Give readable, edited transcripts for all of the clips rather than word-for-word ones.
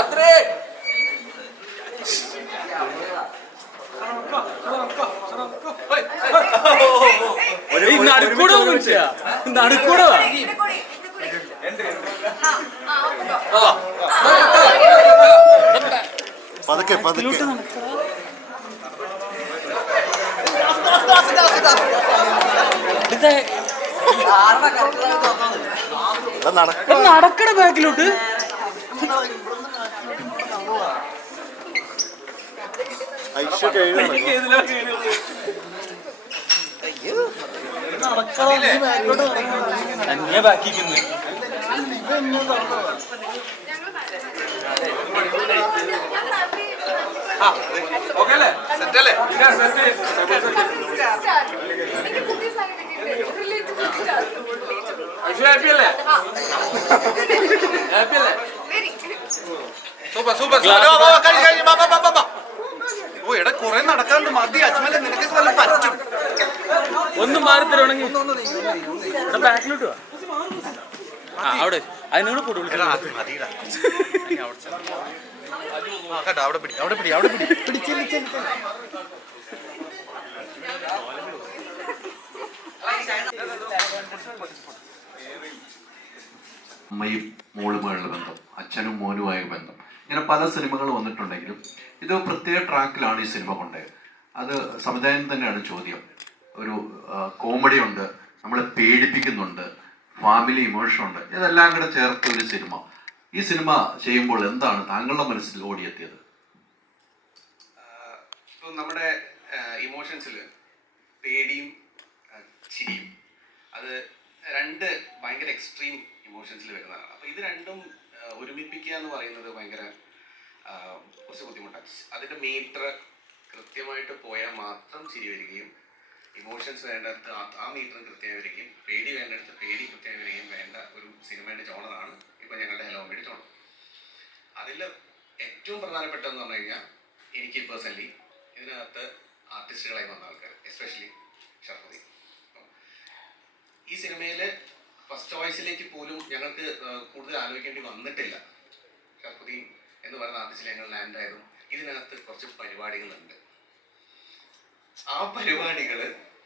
അത്രേ നടുക്കൂടോ നടുക്കൂടോ പതുക്കെ പതുക്കെ നടക്കണ ബാക്കിലോട്ട് തന്നെ ബാക്കിക്കുന്നു കൊറേ നടക്കാണ്ട് മതി അജ്മലെ നിനക്ക് വല്ല പറ്റും ഒന്ന് മാറി തരുവാണെങ്കിൽ ബാക്കിലോട്ട് അവിടെ അതിനോട് അവിടെ പിടി അവിടെ പിടി അവിടെ പിടി പിടിച്ചില്ല അമ്മയും മോളുമായുള്ള ബന്ധം, അച്ഛനും മോനുമായ ബന്ധം, ഇങ്ങനെ പല സിനിമകൾ വന്നിട്ടുണ്ടെങ്കിലും ഇത് പ്രത്യേക ട്രാക്കിലാണ് ഈ സിനിമ കൊണ്ടത്. അത് സംവിധാനം തന്നെയാണ് ചോദ്യം. ഒരു കോമഡി ഉണ്ട്, നമ്മളെ പേടിപ്പിക്കുന്നുണ്ട്, ഫാമിലി ഇമോഷൻ ഉണ്ട്, ഇതെല്ലാം കൂടെ ചേർത്ത ഒരു സിനിമ. ഈ സിനിമ ചെയ്യുമ്പോൾ എന്താണ് താങ്കളുടെ മനസ്സിൽ ഓടിയെത്തിയത്? ഇപ്പം നമ്മുടെ ഇമോഷൻസിൽ പേടിയും ചിരിയും അത് രണ്ട് ഭയങ്കര എക്സ്ട്രീം ഇമോഷൻസിൽ വരുന്നതാണ്. അപ്പോൾ ഇത് രണ്ടും ഒരുമിപ്പിക്കുക എന്ന് പറയുന്നത് ഭയങ്കര കുറച്ച് ബുദ്ധിമുട്ടാണ്. അതിൻ്റെ മീറ്റർ കൃത്യമായിട്ട് പോയാൽ മാത്രം ചിരി വരികയും ഇമോഷൻസ് വേണ്ടടുത്ത് ആ മീറ്റർ കൃത്യമായി വരികയും പേടി വേണ്ടടുത്ത് പേടി കൃത്യമായി വരികയും വേണ്ട ഒരു സിനിമയുടെ ജോണറാണ് ഇപ്പോൾ ഞങ്ങളുടെ ഹലോ കോമഡി ജോണർ. അതിൽ ഏറ്റവും പ്രധാനപ്പെട്ടതെന്ന് പറഞ്ഞു കഴിഞ്ഞാൽ എനിക്ക് പേഴ്സണലി ഇതിനകത്ത് ആർട്ടിസ്റ്റുകളായി വന്ന ആൾക്കാർ, എസ്പെഷ്യലി ഷർഫുദ്ദീൻ. ഈ സിനിമയിൽ ഫസ്റ്റ് ചോയ്സിലേക്ക് പോലും ഞങ്ങൾക്ക് കൂടുതൽ ആലോചിക്കേണ്ടി വന്നിട്ടില്ല. ഷർഫുദ്ദീൻ എന്ന് പറയുന്ന ആർട്ടിസ്റ്റിൽ ഞങ്ങൾ ലാൻഡ് ആയതും ഇതിനകത്ത് കുറച്ച് പരിപാടികളുണ്ട്. ആ പരിപാടികൾ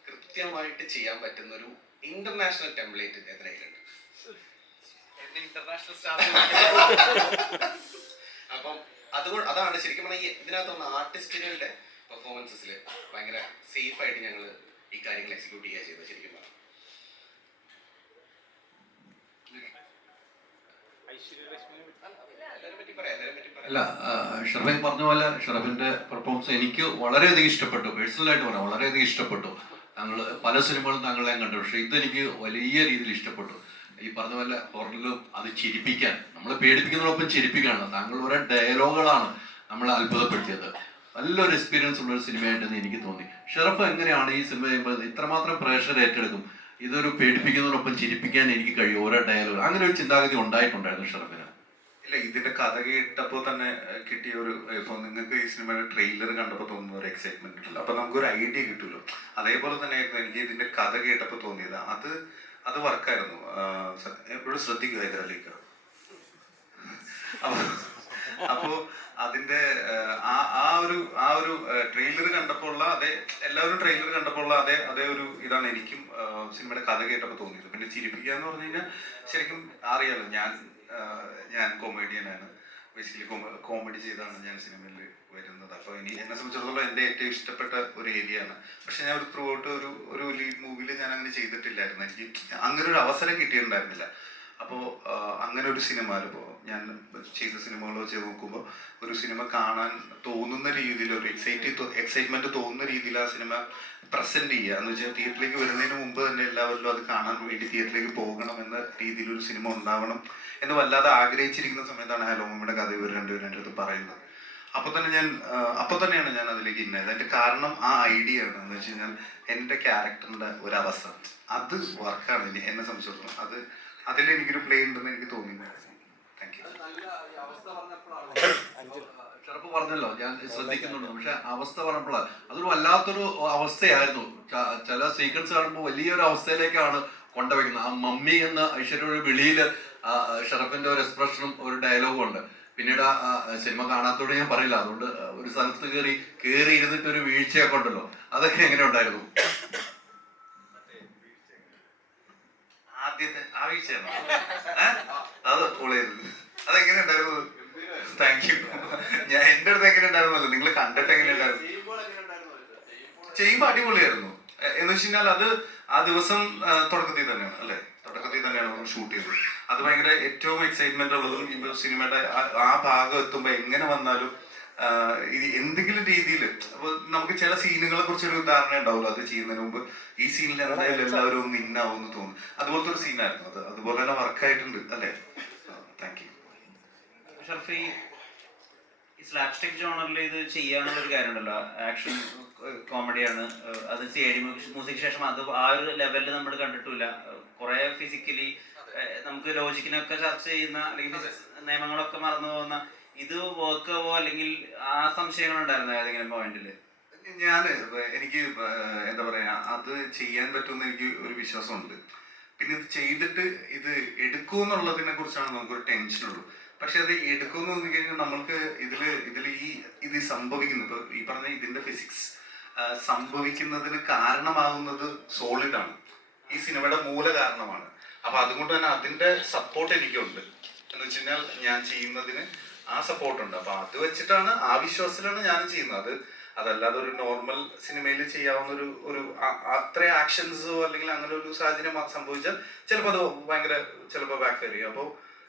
കൃത്യമായിട്ട് ചെയ്യാൻ പറ്റുന്ന ഒരു ഇന്റർനാഷണൽ ടെംപ്ലേറ്റ് ഇതിനകത്തുണ്ട്. അപ്പം അതാണ് ശരിക്കും പറഞ്ഞാൽ ഇതിനകത്ത് വന്ന ആർട്ടിസ്റ്റുകളുടെ പെർഫോമൻസസിൽ ഭയങ്കര സേഫ് ആയിട്ട് ഞങ്ങൾ ഈ കാര്യങ്ങൾ എക്സിക്യൂട്ട് ചെയ്യുക ചെയ്തത് ശരിക്കും പറഞ്ഞു. അല്ല, ഷറഫെ പറഞ്ഞ പോലെ ഷറഫിന്റെ പെർഫോമൻസ് എനിക്ക് വളരെയധികം ഇഷ്ടപ്പെട്ടു. പേഴ്സണലായിട്ട് പറയാം, വളരെയധികം ഇഷ്ടപ്പെട്ടു. താങ്കൾ പല സിനിമകളും താങ്കളെ ഞാൻ കണ്ടു, പക്ഷെ ഇതെനിക്ക് വലിയ രീതിയിൽ ഇഷ്ടപ്പെട്ടു. ഈ പറഞ്ഞ പോലെ ഹൊററിലും അത് ചിരിപ്പിക്കാൻ, നമ്മളെ പേടിപ്പിക്കുന്നതിനൊപ്പം ചിരിപ്പിക്കാണ്. താങ്കൾ ഓരോ ഡയലോഗുകളാണ് നമ്മളെ അത്ഭുതപ്പെടുത്തിയത്. നല്ലൊരു എക്സ്പീരിയൻസ് ഉള്ള ഒരു സിനിമയായിട്ടെന്ന് എനിക്ക് തോന്നി. ഷറഫ് എങ്ങനെയാണ് ഈ സിനിമ ചെയ്യുമ്പോൾ ഇത്രമാത്രം പ്രേക്ഷകർ ഏറ്റെടുക്കും, ഇതൊരു പേടിപ്പിക്കുന്നതിനൊപ്പം ചിരിപ്പിക്കാൻ എനിക്ക് കഴിയും, ഓരോ ഡയലോഗ്, അങ്ങനെ ഒരു ചിന്താഗതി ഉണ്ടായിട്ടുണ്ടായിരുന്നു ഷറഫിന്? ഇല്ല, ഇതിന്റെ കഥ കേട്ടപ്പോൾ തന്നെ കിട്ടിയ ഒരു, ഇപ്പൊ നിങ്ങൾക്ക് ഈ സിനിമയുടെ ട്രെയിലർ കണ്ടപ്പോൾ തോന്നുന്ന ഒരു എക്സൈറ്റ്മെന്റ് കിട്ടില്ല, അപ്പൊ നമുക്കൊരു ഐഡിയ കിട്ടുമല്ലോ. അതേപോലെ തന്നെ ആയിരുന്നു എനിക്ക് ഇതിന്റെ കഥ കേട്ടപ്പോൾ തോന്നിയത്. അത് വർക്കായിരുന്നു. എപ്പോഴും ശ്രദ്ധിക്കുക ഹൈദരാലിക്ക. അപ്പോ അതിന്റെ ആ ഒരു ട്രെയിലർ കണ്ടപ്പോൾ ഉള്ള അതേ, എല്ലാവരും ട്രെയിലർ കണ്ടപ്പോൾ ഉള്ള അതേ ഒരു ഇതാണ് എനിക്കും സിനിമയുടെ കഥ കേട്ടപ്പോൾ തോന്നിയത്. പിന്നെ ചിരിപ്പിക്കുക എന്ന് പറഞ്ഞു കഴിഞ്ഞാൽ ശരിക്കും അറിയാലോ, ഞാൻ കൊമേഡിയനാണ്. ബേസിക്കലി കോമഡി ചെയ്താണ് ഞാൻ സിനിമയിൽ വരുന്നത്. അപ്പോൾ എന്നെ സംബന്ധിച്ചിടത്തോളം എൻ്റെ ഏറ്റവും ഇഷ്ടപ്പെട്ട ഒരു ഏരിയ ആണ്. പക്ഷെ ഞാൻ ഒരു ത്രൂ ഔട്ട് ഒരു ലീഡ് മൂവിയിൽ ഞാൻ അങ്ങനെ ചെയ്തിട്ടില്ലായിരുന്നു. എനിക്ക് അങ്ങനെ ഒരു അവസരം കിട്ടിയിട്ടുണ്ടായിരുന്നില്ല. അപ്പോൾ അങ്ങനെ ഒരു സിനിമ ഇപ്പോൾ ഞാൻ ചെയ്ത സിനിമകളോ ചെയ്ത് നോക്കുമ്പോൾ ഒരു സിനിമ കാണാൻ തോന്നുന്ന രീതിയിൽ, ഒരു എക്സൈറ്റ്മെന്റ് തോന്നുന്ന രീതിയിൽ ആ സിനിമ പ്രസന്റ് ചെയ്യുക എന്ന് വെച്ചാൽ തിയേറ്ററിലേക്ക് വരുന്നതിന് മുമ്പ് തന്നെ എല്ലാവരിലും അത് കാണാൻ വേണ്ടി തിയേറ്ററിലേക്ക് പോകണം എന്ന രീതിയിലൊരു സിനിമ ഉണ്ടാവണം എന്ന് വല്ലാതെ ആഗ്രഹിച്ചിരിക്കുന്ന സമയത്താണ് ഹലോ കോമഡിയുടെ കഥ ഇവർ രണ്ടുപേരും എൻ്റെ അടുത്ത് പറയുന്നത്. അപ്പോൾ തന്നെയാണ് ഞാൻ അതിലേക്ക് ഇന്നത്. അതിൻ്റെ കാരണം ആ ഐഡിയ ആണ്. എന്ന് വെച്ച് കഴിഞ്ഞാൽ എൻ്റെ ക്യാരക്ടറിൻ്റെ ഒരവസ്ഥ അത് വർക്കാണ് എന്നെ സംബന്ധിച്ചിടത്തോളം. അതിലെനിക്കൊരു പ്ലേ ഉണ്ടെന്ന് എനിക്ക് തോന്നിയിരുന്നു. Thank you. ഷറഫ് പറഞ്ഞല്ലോ, ഞാൻ ശ്രദ്ധിക്കുന്നുണ്ട്. പക്ഷെ അവസ്ഥ പറഞ്ഞപ്പോൾ അതൊരു വല്ലാത്തൊരു അവസ്ഥയായിരുന്നു. ചില സീക്വൻസ് കാണുമ്പോൾ വലിയൊരു അവസ്ഥയിലേക്കാണ് കൊണ്ടുവയ്ക്കുന്നത്. ആ മമ്മി എന്ന ഐശ്വര്യയുടെ വിളിയിൽ ഷറഫിന്റെ ഒരു എക്സ്പ്രഷനും ഒരു ഡയലോഗും ഉണ്ട്. പിന്നീട് ആ സിനിമ കാണാത്തോടെ ഞാൻ പറയില്ല. അതുകൊണ്ട് ഒരു സ്ഥലത്ത് കയറി ഇരുന്നിട്ട് ഒരു വീഴ്ചയൊക്കെ ഉണ്ടല്ലോ, അതൊക്കെ എങ്ങനെ ഉണ്ടായിരുന്നു? ആദ്യത്തെ ആ വീഴ്ചയാണോ? അത് പൊളിയായിരുന്നു. അതെങ്ങനെ ഉണ്ടായിരുന്നു? Thank you. ഞാൻ എന്റെ അടുത്ത് എങ്ങനെ ഉണ്ടായിരുന്നല്ലോ, നിങ്ങൾ കണ്ടിട്ട് എങ്ങനെ ഉണ്ടായിരുന്നു? ചെയ്യുമ്പോ അടിപൊളിയായിരുന്നു. എന്ന് വെച്ച് കഴിഞ്ഞാൽ അത് ആ ദിവസം തുടക്കത്തിൽ തന്നെയാണ് അല്ലെ, തുടക്കത്തിൽ തന്നെയാണ് നമ്മൾ ഷൂട്ട് ചെയ്തത്. അത് ഭയങ്കര ഏറ്റവും എക്സൈറ്റ്മെന്റ് ഉള്ളതും ഇപ്പൊ സിനിമയുടെ ആ ഭാഗം എത്തുമ്പോ എങ്ങനെ വന്നാലും എന്തെങ്കിലും രീതിയിൽ അപ്പൊ നമുക്ക് ചില സീനുകളെ കുറിച്ചൊരു ധാരണ ഉണ്ടാവുമല്ലോ, അത് ചെയ്യുന്നതിന് മുമ്പ് ഈ സീനിൽ എന്തായാലും എല്ലാവരും ഒന്ന് ഇന്നാവുമെന്ന് തോന്നും. അതുപോലത്തെ ഒരു സീനായിരുന്നു അത്. അതുപോലെ തന്നെ വർക്കായിട്ടുണ്ട് അല്ലേ. Thank you. ഷർഫി, ഈ സ്ലാപ്സ്റ്റിക് ജോണറിൽ ഇത് ചെയ്യാനുള്ളൊരു കാര്യമുണ്ടല്ലോ, ആക്ഷൻ കോമഡിയാണ് അത്. CID മ്യൂസിക് ശേഷം അത് ആ ഒരു ലെവലിൽ നമ്മൾ കണ്ടിട്ടില്ല. കുറെ ഫിസിക്കലി നമുക്ക് ലോജിക്കിനൊക്കെ ചർച്ച ചെയ്യുന്ന അല്ലെങ്കിൽ നിയമങ്ങളൊക്കെ മറന്നു പോകുന്ന ഇത് വർക്ക് ആവോ അല്ലെങ്കിൽ ആ സംശയങ്ങൾ ഉണ്ടായിരുന്നു ഏതെങ്കിലും പോയിന്റില്? എനിക്ക് എന്താ പറയാ, അത് ചെയ്യാൻ പറ്റുമെന്ന് എനിക്ക് ഒരു വിശ്വാസമുണ്ട്. പിന്നെ ഇത് ചെയ്തിട്ട് ഇത് എടുക്കുമെന്നുള്ളതിനെ കുറിച്ചാണ് നമുക്കൊരു ടെൻഷനുള്ളൂ. പക്ഷെ അത് എടുക്കുമെന്ന് തോന്നി കഴിഞ്ഞാൽ നമ്മൾക്ക് ഇത് സംഭവിക്കുന്നു. ഇപ്പൊ ഈ പറഞ്ഞ ഇതിന്റെ ഫിസിക്സ് സംഭവിക്കുന്നതിന് കാരണമാകുന്നത് സോളിഡാണ്, ഈ സിനിമയുടെ മൂല കാരണമാണ്. അപ്പൊ അതുകൊണ്ട് തന്നെ അതിന്റെ സപ്പോർട്ട് എനിക്കുണ്ട്. എന്ന് വെച്ച് കഴിഞ്ഞാൽ ഞാൻ ചെയ്യുന്നതിന് ആ സപ്പോർട്ടുണ്ട്. അപ്പൊ അത് വെച്ചിട്ടാണ്, ആ വിശ്വാസത്തിലാണ് ഞാൻ ചെയ്യുന്നത്. അതല്ലാതെ ഒരു നോർമൽ സിനിമയിൽ ചെയ്യാവുന്ന ഒരു അത്ര ആക്ഷൻസോ അല്ലെങ്കിൽ അങ്ങനെ ഒരു സാഹചര്യം സംഭവിച്ചാൽ ചിലപ്പോൾ അത് ഭയങ്കര ചിലപ്പോൾ ബാക്ക് ഫെയർ ചെയ്യും. അപ്പോൾ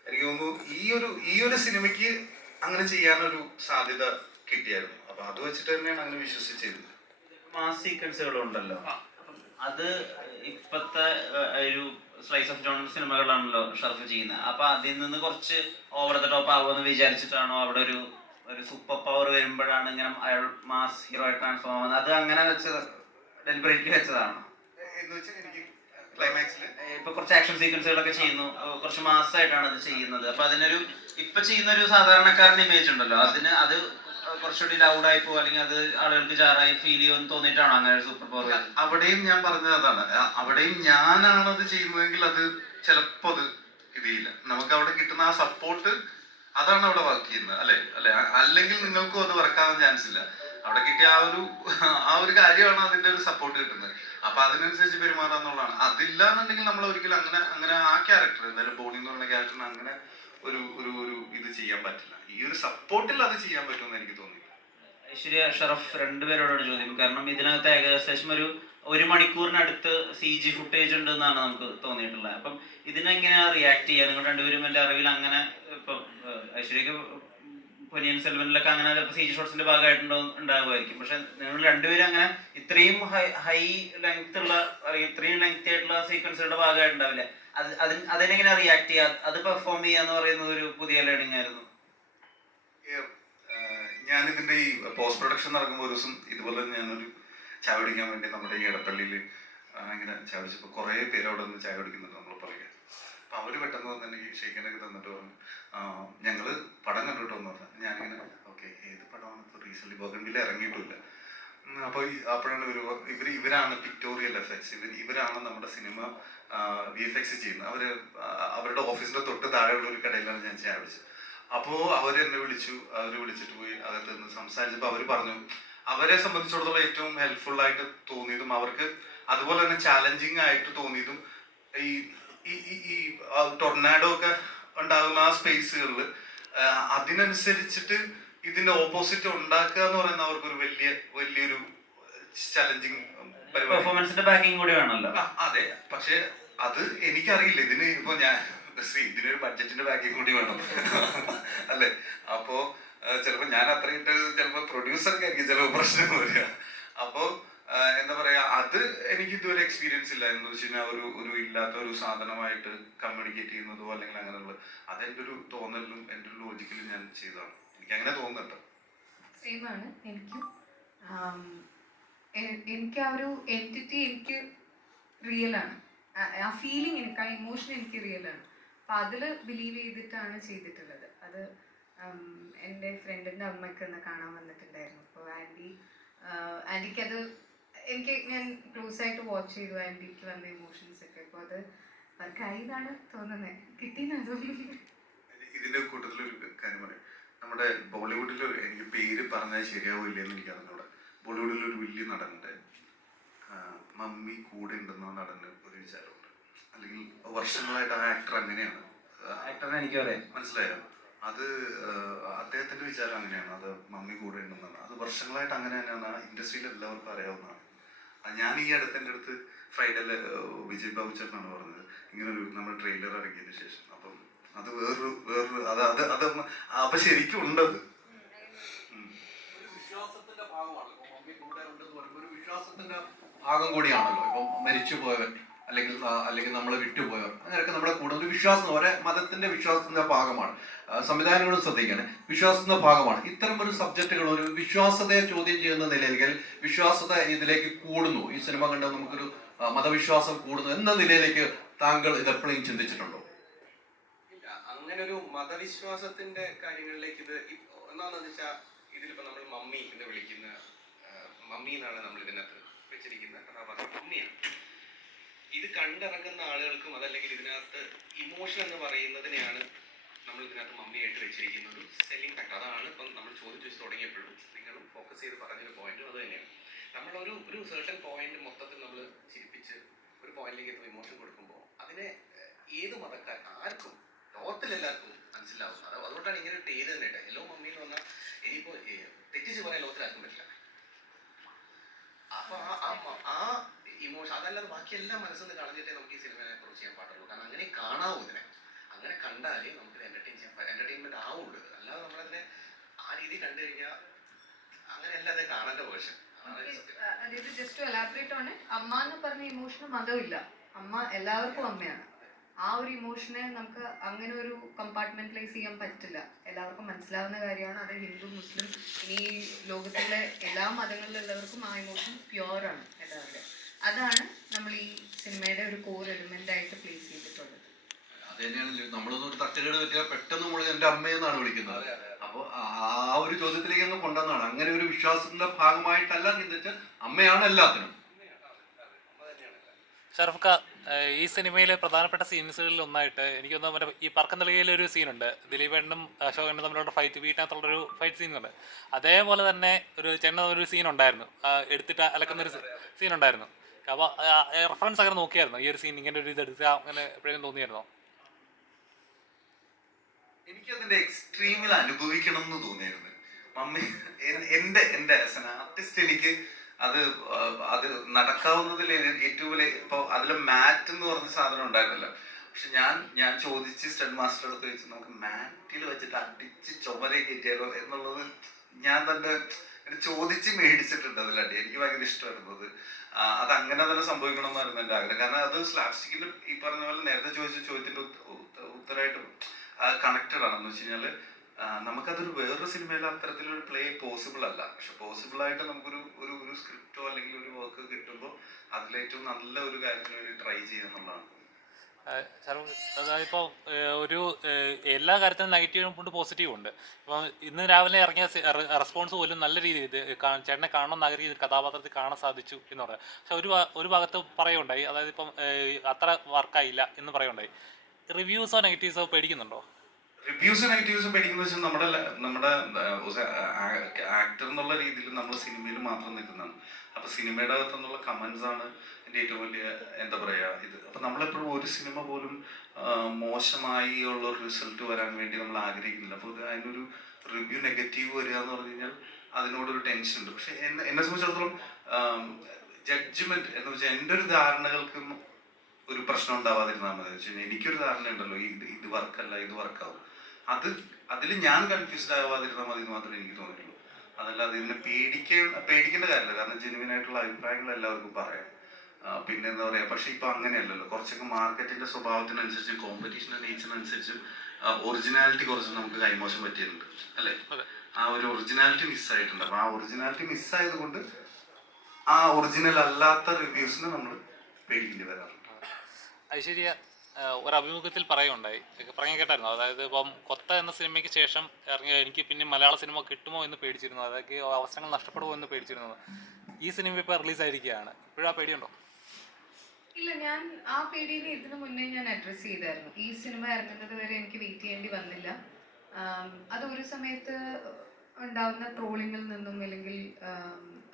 എനിക്ക് തോന്നുന്നു ഈ ഒരു സിനിമയ്ക്ക് അങ്ങനെ ചെയ്യാനൊരു സാധ്യത കിട്ടിയായിരുന്നു. അപ്പൊ അത് വെച്ചിട്ട് തന്നെയാണ് അങ്ങനെ വിശ്വസിച്ചത്. മാസ് സീക്വൻസുകളും ഉണ്ടല്ലോ, അത് ഇപ്പത്തെ ഒരു സ്ലൈസ് ഓഫ് ജോൺ സിനിമകളാണല്ലോ ഷർഫ് ചെയ്യുന്നത്. അപ്പൊ അതിൽ നിന്ന് കുറച്ച് ഓവർ ദ ടോപ്പ് ആവുമെന്ന് വിചാരിച്ചിട്ടാണോ അവിടെ ഒരു സൂപ്പർ പവർ വരുമ്പോഴാണ് ഇങ്ങനെ അയാൾ മാസ് ഹീറോ ആയി ട്രാൻസ്ഫോം ആവുന്നത്? അത് അങ്ങനെ വെച്ചത് ഡെലിബറേറ്റ്ലി വെച്ചതാണോ? ഇപ്പൊ കുറച്ച് ആക്ഷൻ സീക്വൻസുകളൊക്കെ ചെയ്യുന്നു, കുറച്ച് മാസ് ആയിട്ടാണ് അത് ചെയ്യുന്നത്. അപ്പൊ അതിനൊരു ഇപ്പൊ ചെയ്യുന്ന ഒരു സാധാരണക്കാരന്റെ ഇമേജ് ഉണ്ടല്ലോ, അത് കുറച്ചുകൂടി ലൗഡായി പോകും അല്ലെങ്കിൽ അത് ആളുകൾക്ക് ജാറായി ഫീൽ ചെയ്യുമെന്ന് തോന്നിയിട്ടാണോ അങ്ങനെ ഒരു സൂപ്പർ പവർ? അവിടെയും ഞാൻ പറഞ്ഞത് അതാണ്. അവിടെയും ഞാനാണത് ചെയ്യുന്നതെങ്കിൽ അത് ചിലപ്പോ അത് ഇതില്ല. നമുക്ക് അവിടെ കിട്ടുന്ന ആ സപ്പോർട്ട് അതാണ് അവിടെ വർക്ക് ചെയ്യുന്നത് അല്ലെ. അല്ലെങ്കിൽ നിങ്ങൾക്കും അത് വർക്കാവാൻ ചാൻസ് ഇല്ല. അവിടെ കിട്ടിയ ആ ഒരു കാര്യമാണ് അതിന്റെ ഒരു സപ്പോർട്ട് കിട്ടുന്നത്. അപ്പൊ അതിനനുസരിച്ച് പെരുമാറാന്നുള്ളതാണ്. അതില്ല എന്നുണ്ടെങ്കിൽ നമ്മൾ ഒരിക്കലും അങ്ങനെ ആ ക്യാരക്ടർ എന്തായാലും ബോണി എന്ന് പറയുന്ന ക്യാരക്ടറിന് അങ്ങനെ ഒരു ഇത് ചെയ്യാൻ പറ്റില്ല. ഈ ഒരു സപ്പോർട്ടിൽ അത് ചെയ്യാൻ പറ്റുമെന്ന് എനിക്ക് തോന്നിയില്ല. ഐശ്വര്യ, ഷറഫ് രണ്ടുപേരോടാണ് ചോദ്യം. കാരണം ഇതിനകത്ത് ഏകദേശം ഒരു മണിക്കൂറിനടുത്ത് CG ഫുട്ടേജ് ഉണ്ട് എന്നാണ് നമുക്ക് തോന്നിയിട്ടുള്ളത്. അപ്പം ഇതിനെങ്ങനെയാ റിയാക്ട് ചെയ്യുക നിങ്ങൾ രണ്ടുപേരും? എൻ്റെ അറിവിൽ അങ്ങനെ ഇപ്പം ഐശ്വര്യക്ക് പൊന്നിയിൻ സെൽവനിലൊക്കെ അങ്ങനെ CG ഷോട്ട്സിന്റെ ഉണ്ടാകുമായിരിക്കും. പക്ഷെ നിങ്ങൾ രണ്ടുപേരും അങ്ങനെ ഇത്രയും ഹൈ ലെങ്ത് ഉള്ള അല്ലെങ്കിൽ ഇത്രയും ലെങ്ത് ആയിട്ടുള്ള സീക്വൻസുകളുടെ ഭാഗമായിട്ടുണ്ടാവില്ല. അതിനെങ്ങനെ റിയാക്ട് ചെയ്യുക, അത് പെർഫോം ചെയ്യാന്ന് പറയുന്നത് ഒരു പുതിയ ലേണിംഗ് ആയിരുന്നു. ഞാനിതിന്റെ ഈ പോസ്റ്റ് പ്രൊഡക്ഷൻ നടക്കുമ്പോൾ ഒരു ദിവസം ഇതുപോലെ ഞാനൊരു ചായ കുടിക്കാൻ വേണ്ടി നമ്മുടെ ഈ ഇടപ്പള്ളിയിൽ ഇങ്ങനെ ചായ കുടിച്ചപ്പോൾ കുറേ പേര് അവിടെ നിന്ന് ചായ കുടിക്കുന്നുണ്ട് നമ്മൾ പറയുക. അപ്പൊ അവര് പെട്ടെന്ന് വന്ന് എനിക്ക് ഷെയ്ക്കനൊക്കെ തന്നിട്ട് പറഞ്ഞു, ഞങ്ങള് പടം കണ്ടിട്ട് വന്നു പറഞ്ഞു. ഞാനിങ്ങനെ ഓക്കെ, ഏത് പടമാണ് ഇപ്പോൾ റീസെന്റ് ബോഗൻവില്ല ഇറങ്ങിയിട്ടില്ല. അപ്പോൾ അപ്പോഴാണ് ഇവരാണ് പിക്ടോറിയൽ എഫക്ട്സ്, ഇവരാണ് നമ്മുടെ സിനിമ VFX ചെയ്യുന്നത്. അവരുടെ ഓഫീസിന്റെ തൊട്ട് താഴെയുള്ള ഒരു കടയിലാണ് ഞാൻ ചായ കുടിച്ചത്. അപ്പോൾ അവരെന്നെ വിളിച്ചിട്ട് പോയി അകത്ത് നിന്ന് സംസാരിച്ചപ്പോൾ അവർ പറഞ്ഞു അവരെ സംബന്ധിച്ചിടത്തോളം ഏറ്റവും ഹെൽപ്ഫുൾ ആയിട്ട് തോന്നിയതും അവർക്ക് അതുപോലെ തന്നെ ചാലഞ്ചിങ് ആയിട്ട് തോന്നിയതും ഈ ടൊർണാഡോ ഒക്കെ ഉണ്ടാകുന്ന ആ സ്പേസുകളിൽ അതിനനുസരിച്ചിട്ട് ഇതിന്റെ ഓപ്പോസിറ്റ് ഉണ്ടാക്കുക എന്ന് പറയുന്ന അവർക്കൊരു വലിയൊരു ചാലഞ്ചിങ് പെർഫോമൻസിന്റെ ബാക്കിംഗ് കൂടി വേണമല്ലോ. അതെ, പക്ഷെ അത് എനിക്കറിയില്ല. ഇപ്പൊ ഇതിനൊരു ബഡ്ജറ്റിന്റെ ബാക്കിംഗ് കൂടി വേണം അല്ലെ. അപ്പോ ചിലപ്പോ ഞാൻ അത്രയിട്ട് ചിലപ്പോ പ്രൊഡ്യൂസർക്കായിരിക്കും ചിലപ്പോ പ്രശ്നം വരിക. അപ്പോ എന്താ പറയാ, അത് എനിക്ക് ഇതുവരെ എക്സ്പീരിയൻസ് ഇല്ല. എന്ന് വെച്ച് കഴിഞ്ഞാൽ ഒരു ഇല്ലാത്ത ഒരു സാധനമായിട്ട് കമ്മ്യൂണിക്കേറ്റ് ചെയ്യുന്നതോ അല്ലെങ്കിൽ അങ്ങനെയുള്ള അതെന്റെ ഒരു തോന്നലും എന്റെ ഒരു ലോജിക്കലും ഞാൻ ചെയ്തതാണ്. എനിക്ക് അങ്ങനെ തോന്നുന്നുണ്ട്. സെയിമാണ് എനിക്കും. എനിക്ക് ആ ഒരു എൻറ്റിറ്റി എനിക്ക് റിയലാണ്. ആ ഫീലിംഗ് എനിക്ക്, ആ ഇമോഷൻ എനിക്ക് റിയലാണ്. അപ്പം അതിൽ ബിലീവ് ചെയ്തിട്ടാണ് ചെയ്തിട്ടുള്ളത്. അത് എൻ്റെ ഫ്രണ്ടിൻ്റെ അമ്മയ്ക്ക് ഒന്ന് കാണാൻ വന്നിട്ടുണ്ടായിരുന്നു. അപ്പോൾ ആൻറ്റിക്കത് ഞാൻ ക്ലോസ് ആയിട്ട് വാച്ച് ചെയ്തു ആൻറ്റിക്ക് വന്ന ഇമോഷൻസ് ഒക്കെ. അപ്പോൾ അത് വർക്കായി എന്നാണ് തോന്നുന്നത്, കിട്ടിയെന്നാണ് തോന്നുന്നത്. ഇതിന്റെ കൂട്ടത്തിലൊരു കാര്യം പറയാം. നമ്മുടെ ബോളിവുഡിൽ എനിക്ക് പേര് പറഞ്ഞാൽ ശരിയാവില്ല എന്ന് എനിക്ക് അറിഞ്ഞൂടെ. ബോളിവുഡിൽ ഒരു വലിയ നടനുണ്ട്, മമ്മി കൂടെ ഉണ്ടെന്ന നടന് ഒരു വിചാരമുണ്ട്, അല്ലെങ്കിൽ വർഷങ്ങളായിട്ട് ആ ആക്ടർ അങ്ങനെയാണ്. ആക്ടറിനെ എനിക്കറിയാം. മനസ്സിലായോ? അത് അദ്ദേഹത്തിന്റെ വിചാരം അങ്ങനെയാണ്, അത് മമ്മി കൂടെ ഉണ്ടെന്നാണ്. അത് വർഷങ്ങളായിട്ട് അങ്ങനെ തന്നെയാണ്, ഇൻഡസ്ട്രിയിൽ എല്ലാവർക്കും അറിയാവുന്നതാണ്. ഞാൻ ഈ എൻ്റെ അടുത്ത് ഫ്രൈഡേയിൽ വിജയ് ബാബു ചേട്ടനാണ് പറഞ്ഞത് ഇങ്ങനൊരു നമ്മുടെ ട്രെയിലർ ഇറങ്ങിയതിന് ശേഷം. അപ്പം അത് വേറൊരു അത് അത് അത് അപ്പൊ ശരിക്കും ഉണ്ടത്. വിശ്വാസത്തിന്റെ ഭാഗമാണ്. മമ്മി കൂടെ ഉണ്ടെന്ന് പറയുമ്പോൾ ഒരു വിശ്വാസത്തിന്റെ ഭാഗം കൂടിയാണല്ലോ. ഇപ്പം മരിച്ചു പോയവർ അല്ലെങ്കിൽ നമ്മളെ വിട്ടുപോയവർ അങ്ങനെയൊക്കെ നമ്മുടെ കൂടെ ഒരു വിശ്വാസം, ഒരേ മതത്തിന്റെ വിശ്വാസത്തിന്റെ ഭാഗമാണ്. സംവിധാനങ്ങളും ശ്രദ്ധിക്കുകയാണ്, വിശ്വാസത്തിന്റെ ഭാഗമാണ്. ഇത്തരം ഒരു സബ്ജക്റ്റുകൾ ഒരു വിശ്വാസതയെ ചോദ്യം ചെയ്യുന്ന നിലയിൽ വിശ്വാസത ഇതിലേക്ക് കൂടുന്നു, ഈ സിനിമ കണ്ട് നമുക്കൊരു മതവിശ്വാസം കൂടുന്നു എന്ന നിലയിലേക്ക് താങ്കൾ ഇതെപ്പോഴും ചിന്തിച്ചിട്ടുണ്ടോ? ഇല്ല, അങ്ങനെ ഒരു മതവിശ്വാസത്തിന്റെ കാര്യങ്ങളിലേക്ക് ഇത് ഒന്നാന്ന് വെച്ചാൽ ഇതിലിപ്പോ നമ്മൾ മമ്മി എന്ന് വിളിക്കുന്ന മമ്മി എന്നാണ് നമ്മൾ ഇതിനകത്ത് വെച്ചിരിക്കുന്ന കഥാപാത്രം മമ്മിയാണ്. ഇത് കണ്ടിറങ്ങുന്ന ആളുകൾക്കും അതല്ലെങ്കിൽ ഇതിനകത്ത് ഇമോഷൻ എന്ന് പറയുന്നതിനെയാണ് നമ്മൾ ഇതിനകത്ത് മമ്മിയായിട്ട് വെച്ചിരിക്കുന്നത്. സെല്ലിംഗ് ഫാക്ടർ അതാണ് ഇപ്പം നമ്മൾ ചോദിച്ചു തുടങ്ങിയപ്പോഴും നിങ്ങളും ഫോക്കസ് ചെയ്ത് പറഞ്ഞൊരു പോയിന്റും അത് തന്നെയാണ്. നമ്മളൊരു ഒരു സർട്ടൻ പോയിന്റ് മൊത്തത്തിൽ നമ്മൾ ചിരിപ്പിച്ച് ഒരു പോയിന്റിലേക്ക് എത്തുമ്പോൾ ഇമോഷൻ കൊടുക്കുമ്പോൾ അതിനെ ഏത് മതക്കാർ ആർക്കും ലോകത്തിൽ എല്ലാവർക്കും മനസ്സിലാവും. അതുകൊണ്ടാണ് ഇങ്ങനെ ഒരു പേര് തന്നെ ഇട്ടത്. ഹലോ മമ്മി എന്ന് പറഞ്ഞാൽ ഇനിയിപ്പോൾ തെറ്റിച്ച് പറയാൻ ലോകത്തിൽ ആർക്കും പറ്റില്ല. അപ്പൊ ആ ഇമോഷൻ അതല്ലാതെ ബാക്കി എല്ലാം മനസ്സിൽ നിന്ന് കളഞ്ഞിട്ടേ നമുക്ക് ഈ സിനിമയെ അപ്രോച്ച് ചെയ്യാൻ പാടുള്ളൂ. കാരണം അങ്ങനെ കാണാവൂ ഇതിനെ, അങ്ങനെ കണ്ടാലേ നമുക്ക് എന്റർടൈൻമെന്റ് ആവുള്ളൂ. അല്ലാതെ നമ്മളതിനെ ആ രീതി കണ്ടു കഴിഞ്ഞാൽ അങ്ങനെയല്ല അത് കാണേണ്ട വേർഷൻ. അതായത് ജസ്റ്റ് ടു എലാബറേറ്റ് ആണ്, അമ്മ എന്ന് പറഞ്ഞ ഇമോഷന് മതമില്ല, അമ്മ എല്ലാവർക്കും അമ്മയാണ്. ആ ഒരു ഇമോഷനെ നമുക്ക് അങ്ങനെ ഒരു കമ്പാർട്ട്മെന്റലൈസ് ചെയ്യാൻ പറ്റില്ല, എല്ലാവർക്കും മനസ്സിലാവുന്ന കാര്യമാണ്. അത് ഹിന്ദു മുസ്ലിം ഇനി ലോകത്തിലെ എല്ലാ മതങ്ങളിലുള്ളവർക്കും ആ ഇമോഷൻ പ്യുവറാണ് എല്ലാവരുടെയും. അതാണ് നമ്മൾ ഈ സിനിമയുടെ ഒരു കോർ എലിമെന്റ് ആയിട്ട് പ്ലേസ് ചെയ്തിട്ടുള്ളത്. അത് തന്നെയാണ്, നമ്മളൊന്നും ഒരു തട്ടുകേട് പറ്റിയാൽ പെട്ടെന്ന് നമ്മൾ എന്റെ അമ്മയെന്നാണ് വിളിക്കുന്നത്. അപ്പൊ ആ ഒരു ചോദ്യത്തിലേക്ക് അങ്ങ് കൊണ്ടുവന്നാണ്. അങ്ങനെ ഒരു വിശ്വാസത്തിന്റെ ഭാഗമായിട്ടല്ല ചിന്തിച്ച് അമ്മയാണ് എല്ലാത്തിനും. ഷറഫ്ക, ഈ സിനിമയിലെ പ്രധാനപ്പെട്ട സീൻസുകളിൽ ഒന്നായിട്ട് എനിക്ക് തോന്നുന്നു മറ്റേ ഈ പറക്കന്തളികയിലെ ഒരു സീനുണ്ട്, ദിലീപേണ്ണും അശോകനും തമ്മിലുള്ള ഫൈറ്റ്, വീട്ടിനകത്തുള്ളൊരു ഫൈറ്റ് സീനുണ്ട്. അതേപോലെ തന്നെ ഒരു ചെന്ന ഒരു സീൻ ഉണ്ടായിരുന്നു, എടുത്തിട്ട് അലക്കുന്നൊരു സീൻ ഉണ്ടായിരുന്നു. അപ്പോൾ റെഫറൻസ് അങ്ങനെ നോക്കിയായിരുന്നു ഈ ഒരു സീൻ, ഇങ്ങനെ ഒരു ഇത് എടുത്താൽ അങ്ങനെ എപ്പോഴും തോന്നിയായിരുന്നോ? എനിക്കതിന്റെ എക്സ്ട്രീമിൽ അനുഭവിക്കണം എന്ന് തോന്നിയായിരുന്നു. മമ്മി എന്റെ ആസ് എൻ ആർട്ടിസ്റ്റ് എനിക്ക് അത് നടക്കാവുന്നതിൽ ഏറ്റവും വലിയ ഇപ്പൊ അതിൽ മാറ്റ് എന്ന് പറഞ്ഞ സാധനം ഉണ്ടായിരുന്നല്ലോ. പക്ഷെ ഞാൻ ചോദിച്ച് സ്റ്റഡ് മാസ്റ്റർ അടുത്ത് വെച്ച് നമുക്ക് മാറ്റിൽ വെച്ചിട്ട് അടിച്ച് ചുമര കയറ്റിയാലോ എന്നുള്ളത് ഞാൻ തന്നെ ചോദിച്ച് മേടിച്ചിട്ടുണ്ട്. അതിലടി എനിക്ക് ഭയങ്കര ഇഷ്ടമായിരുന്നു അത്. അത് അങ്ങനെ തന്നെ സംഭവിക്കണം എന്നായിരുന്നു എൻ്റെ ആഗ്രഹം. കാരണം അത് സ്ലാപ്സ്റ്റിക്കിന്റെ ഈ പറഞ്ഞ പോലെ നേരത്തെ ചോദിച്ച ചോദ്യത്തിന്റെ ഉത്തരമായിട്ട് കണക്റ്റഡ് ആണെന്ന് വെച്ച് കഴിഞ്ഞാല് നമുക്കതൊരു വേറൊരു സിനിമയിൽ അത്തരത്തിലൊരു പ്ലേ പോസിബിൾ അല്ല. പക്ഷെ പോസിബിൾ ആയിട്ട് നമുക്കൊരു ഒരു ഒരു സ്ക്രിപ്റ്റോ അല്ലെങ്കിൽ ഒരു വർക്ക് കിട്ടുമ്പോൾ അതിലേറ്റവും നല്ല ഒരു കാര്യത്തിന് വേണ്ടി ട്രൈ ചെയ്യുക എന്നുള്ളതാണ്. അതായത് ഇപ്പോൾ ഒരു എല്ലാ കാര്യത്തിലും നെഗറ്റീവും ഉണ്ട് പോസിറ്റീവും ഉണ്ട്. ഇപ്പം ഇന്ന് രാവിലെ ഇറങ്ങിയ റെസ്പോൺസ് പോലും നല്ല രീതിയിൽ ചേട്ടനെ കാണണമെന്ന് ആഗ്രഹിക്കുന്ന കഥാപാത്രത്തിൽ കാണാൻ സാധിച്ചു എന്ന് പറയാം. പക്ഷെ ഒരു ഭാഗത്ത് പറയുണ്ടായി, അതായത് ഇപ്പം അത്ര വർക്കായില്ല എന്ന് പറയുണ്ടായി. റിവ്യൂസോ നെഗറ്റീവ്സോ പേടിക്കുന്നുണ്ടോ? റിവ്യൂസ് നെഗറ്റീവ്സ് പേടിക്കുന്ന വെച്ചാൽ നമ്മുടെ ആക്ടർ എന്നുള്ള രീതിയിൽ നമ്മൾ സിനിമയിൽ മാത്രം നിൽക്കുന്നതാണ്. അപ്പൊ സിനിമയുടെ അകത്ത് നിന്നുള്ള കമന്റ്സ് ആണ് എൻ്റെ ഏറ്റവും വലിയ എന്താ പറയാ ഇത്. അപ്പൊ നമ്മളെപ്പോഴും ഒരു സിനിമ പോലും മോശമായി ഉള്ള ഒരു റിസൾട്ട് വരാൻ വേണ്ടി നമ്മൾ ആഗ്രഹിക്കുന്നില്ല. അപ്പൊ അതിനൊരു റിവ്യൂ നെഗറ്റീവ് വരിക എന്ന് പറഞ്ഞു കഴിഞ്ഞാൽ അതിനോടൊരു ടെൻഷൻ ഉണ്ട്. പക്ഷെ എന്നെ സംബന്ധിച്ചിടത്തോളം ജഡ്ജ്മെന്റ് എന്ന് വെച്ചാൽ എൻ്റെ ഒരു ധാരണകൾക്കും ഒരു പ്രശ്നം ഉണ്ടാവാതിരുന്നാൽ മതി. വെച്ചാൽ എനിക്കൊരു ധാരണ ഉണ്ടല്ലോ, ഇത് വർക്കല്ല, ഇത് വർക്കാവും. അതിൽ ഞാൻ കൺഫ്യൂസ്ഡ് ആവാതിരുന്നാൽ മതി എന്ന് മാത്രമേ എനിക്ക് തോന്നിയിട്ടുള്ളൂ. അതല്ലാതെ ഇതിനെ പേടിക്കേണ്ട കാര്യമില്ല. കാരണം ജെന്യുവൻ ആയിട്ടുള്ള അഭിപ്രായങ്ങൾ എല്ലാവർക്കും പറയാം. പിന്നെ എന്താ പറയാ, പക്ഷെ ഇപ്പൊ അങ്ങനെയല്ലല്ലോ. കുറച്ചൊക്കെ മാർക്കറ്റിന്റെ സ്വഭാവത്തിനനുസരിച്ച് കോമ്പറ്റീഷന്റെ നേച്ചറിനനുസരിച്ച് ഒറിജിനാലിറ്റി കുറച്ച് നമുക്ക് കൈമോശം പറ്റിയിട്ടുണ്ട് അല്ലെ. ആ ഒരു ഒറിജിനാലിറ്റി മിസ്സായിട്ടുണ്ട്. അപ്പൊ ആ ഒറിജിനാലിറ്റി മിസ്സായത് കൊണ്ട് ആ ഒറിജിനൽ അല്ലാത്ത റിവ്യൂസിനെ നമ്മൾ പേടിക്കേണ്ടി വരാറുണ്ട്. ഐശ്വര്യ ഒരു അഭിമുഖത്തിൽ പറയുണ്ടായി, പറഞ്ഞു കേട്ടായിരുന്നു, അതായത് ഇപ്പം കൊത്ത എന്ന സിനിമയ്ക്ക് ശേഷം ഇറങ്ങിയ എനിക്ക് പിന്നെ മലയാള സിനിമ കിട്ടുമോ എന്ന് പേടിച്ചിരുന്നു, അതായത് അവസരങ്ങൾ നഷ്ടപ്പെടുമോ എന്ന് പേടിച്ചിരുന്നത്. ഈ സിനിമ ഇപ്പോൾ റിലീസായിരിക്കുകയാണ്, ഇപ്പോഴും ആ പേടിയുണ്ടോ? ഇല്ല, ഞാൻ ആ പേടിനെ ഇതിനു മുന്നേ ഞാൻ അഡ്രസ്സ് ചെയ്തായിരുന്നു. ഈ സിനിമ ഇറങ്ങുന്നത് വരെ എനിക്ക് വെയിറ്റ് ചെയ്യേണ്ടി വന്നില്ല. അത് ഒരു സമയത്ത് ഉണ്ടാവുന്ന ട്രോളിങ്ങിൽ നിന്നും അല്ലെങ്കിൽ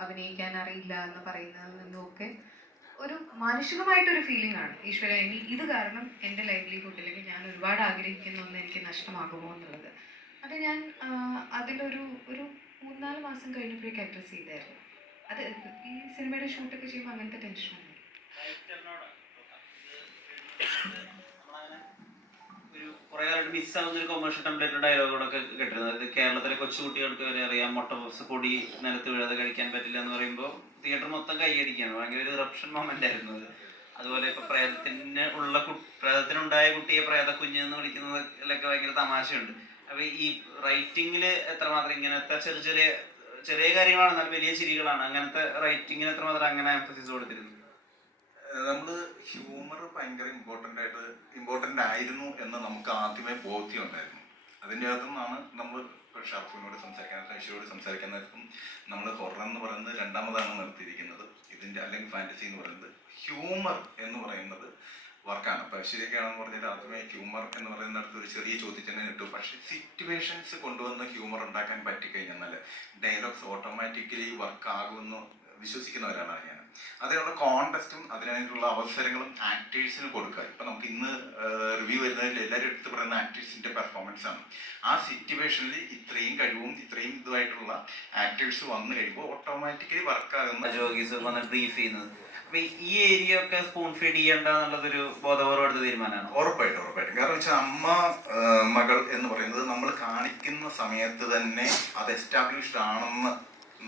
അഭിനയിക്കാൻ അറിയില്ല എന്ന് പറയുന്നതിൽ നിന്നും ഒക്കെ ഒരു മാനുഷികമായിട്ടൊരു ഫീലിംഗ് ആണ്, ഈശ്വര ഇനി ഇത് കാരണം എൻ്റെ ലൈവ്ലിഹുഡ് അല്ലെങ്കിൽ ഞാൻ ഒരുപാട് ആഗ്രഹിക്കുന്ന ഒന്ന് എനിക്ക് നഷ്ടമാകുമോ എന്നുള്ളത്. അത് ഞാൻ അതിലൊരു 3-4 മാസം കഴിഞ്ഞപ്പോഴേക്ക് അഡ്രസ്സ് ചെയ്തായിരുന്നു. അത് ഈ സിനിമയുടെ ഷൂട്ടൊക്കെ ചെയ്യുമ്പോൾ അങ്ങനത്തെ ടെൻഷനാണ്. ഒരു കുറെ കാലത്ത് മിസ്സാവുന്ന ഒരു കൊമേഴ്ഷ്യൽ ടെംപ്ലേറ്റ് ഡയലോഗുകളൊക്കെ കേട്ടിരുന്നത്. അതായത് കേരളത്തിലെ കൊച്ചുകുട്ടികൾക്ക് വരെ അറിയാം മുട്ട പപ്സ് പൊടി നിലത്ത് വീഴാതെ കഴിക്കാൻ പറ്റില്ല എന്ന് പറയുമ്പോൾ തിയേറ്റർ മൊത്തം കൈയടിക്കുകയാണ്. ഭയങ്കര ഒരു ഇറപ്ഷൻ മൊമെന്റ് ആയിരുന്നു അത്. അതുപോലെ ഇപ്പൊ പ്രേതത്തിനുണ്ടായ കുട്ടിയെ പ്രേതക്കുഞ്ഞ് എന്ന് വിളിക്കുന്നതിലൊക്കെ ഭയങ്കര തമാശയുണ്ട്. അപ്പൊ ഈ റൈറ്റിങ്ങില് എത്രമാത്രം ഇങ്ങനത്തെ ചെറിയ കാര്യങ്ങളാണ്, എന്നാൽ വലിയ ചിരികളാണ്, അങ്ങനത്തെ റൈറ്റിങ്ങിന് എത്രമാത്രം അങ്ങനെ എംഫസിസ് കൊടുത്തിരുന്നു? നമ്മൾ ഹ്യൂമർ ഭയങ്കര ഇമ്പോർട്ടൻ്റ് ആയിരുന്നു എന്ന് നമുക്ക് ആദ്യമേ ബോധ്യമുണ്ടായിരുന്നു. അതിൻ്റെ അകത്തു നിന്നാണ് നമ്മൾ ഷർഫിനോട് ഐശ്വര്യോട് സംസാരിക്കാൻ നേരത്തും നമ്മൾ ഹൊറർ എന്ന് പറയുന്നത് രണ്ടാമതാണ് നിർത്തിയിരിക്കുന്നത്. ഇതിൻ്റെ അല്ലെങ്കിൽ ഫാൻറ്റസി എന്ന് പറയുന്നത് ഹ്യൂമർ എന്ന് പറയുന്നത് വർക്കാണ്. അപ്പോൾ ഐശ്വര്യക്കാണെന്ന് പറഞ്ഞാൽ ആദ്യമേ ഹ്യൂമർ എന്ന് പറയുന്നിടത്ത് ഒരു ചെറിയ ചോദ്യചിഹ്നം ഇട്ടു. പക്ഷേ സിറ്റുവേഷൻസ് കൊണ്ടുവന്ന് ഹ്യൂമർ ഉണ്ടാക്കാൻ പറ്റിക്കഴിഞ്ഞാൽ ഡയലോഗ്സ് ഓട്ടോമാറ്റിക്കലി വർക്ക് ആകുമെന്ന് വിശ്വസിക്കുന്ന ഒരാളാണ് ഞാൻ. അതിനുള്ള കോൺടെസ്റ്റും അതിനായിട്ടുള്ള അവസരങ്ങളും ആക്ടേഴ്സിന് കൊടുക്കുക. ഇപ്പം നമുക്ക് ഇന്ന് റിവ്യൂ വരുന്നതിൽ എല്ലാവരും എടുത്ത് പറയുന്ന ആക്ടേഴ്സിൻ്റെ പെർഫോമൻസ് ആണ്. ആ സിറ്റുവേഷനിൽ ഇത്രയും കഴിവും ഇത്രയും ഇതുമായിട്ടുള്ള ആക്ടേഴ്സ് വന്നു കഴിയുമ്പോൾ ഓട്ടോമാറ്റിക്കലി വർക്കാകുന്ന ജോഗീസ് വന്ന് ബ്രീഫ് ചെയ്യുന്നത്. അപ്പൊ ഈ ഏരിയ ഒക്കെ സ്പൂൺ ഫീഡ് ചെയ്യേണ്ട എന്നുള്ളതൊരു ബോധപൂർവ്വം എടുത്ത തീരുമാനമാണ്. ഉറപ്പായിട്ടും. കാരണം വെച്ചാൽ അമ്മ മകൾ എന്ന് പറയുന്നത് നമ്മൾ കാണിക്കുന്ന സമയത്ത് തന്നെ അത് എസ്റ്റാബ്ലിഷ്ഡ് ആണെന്ന്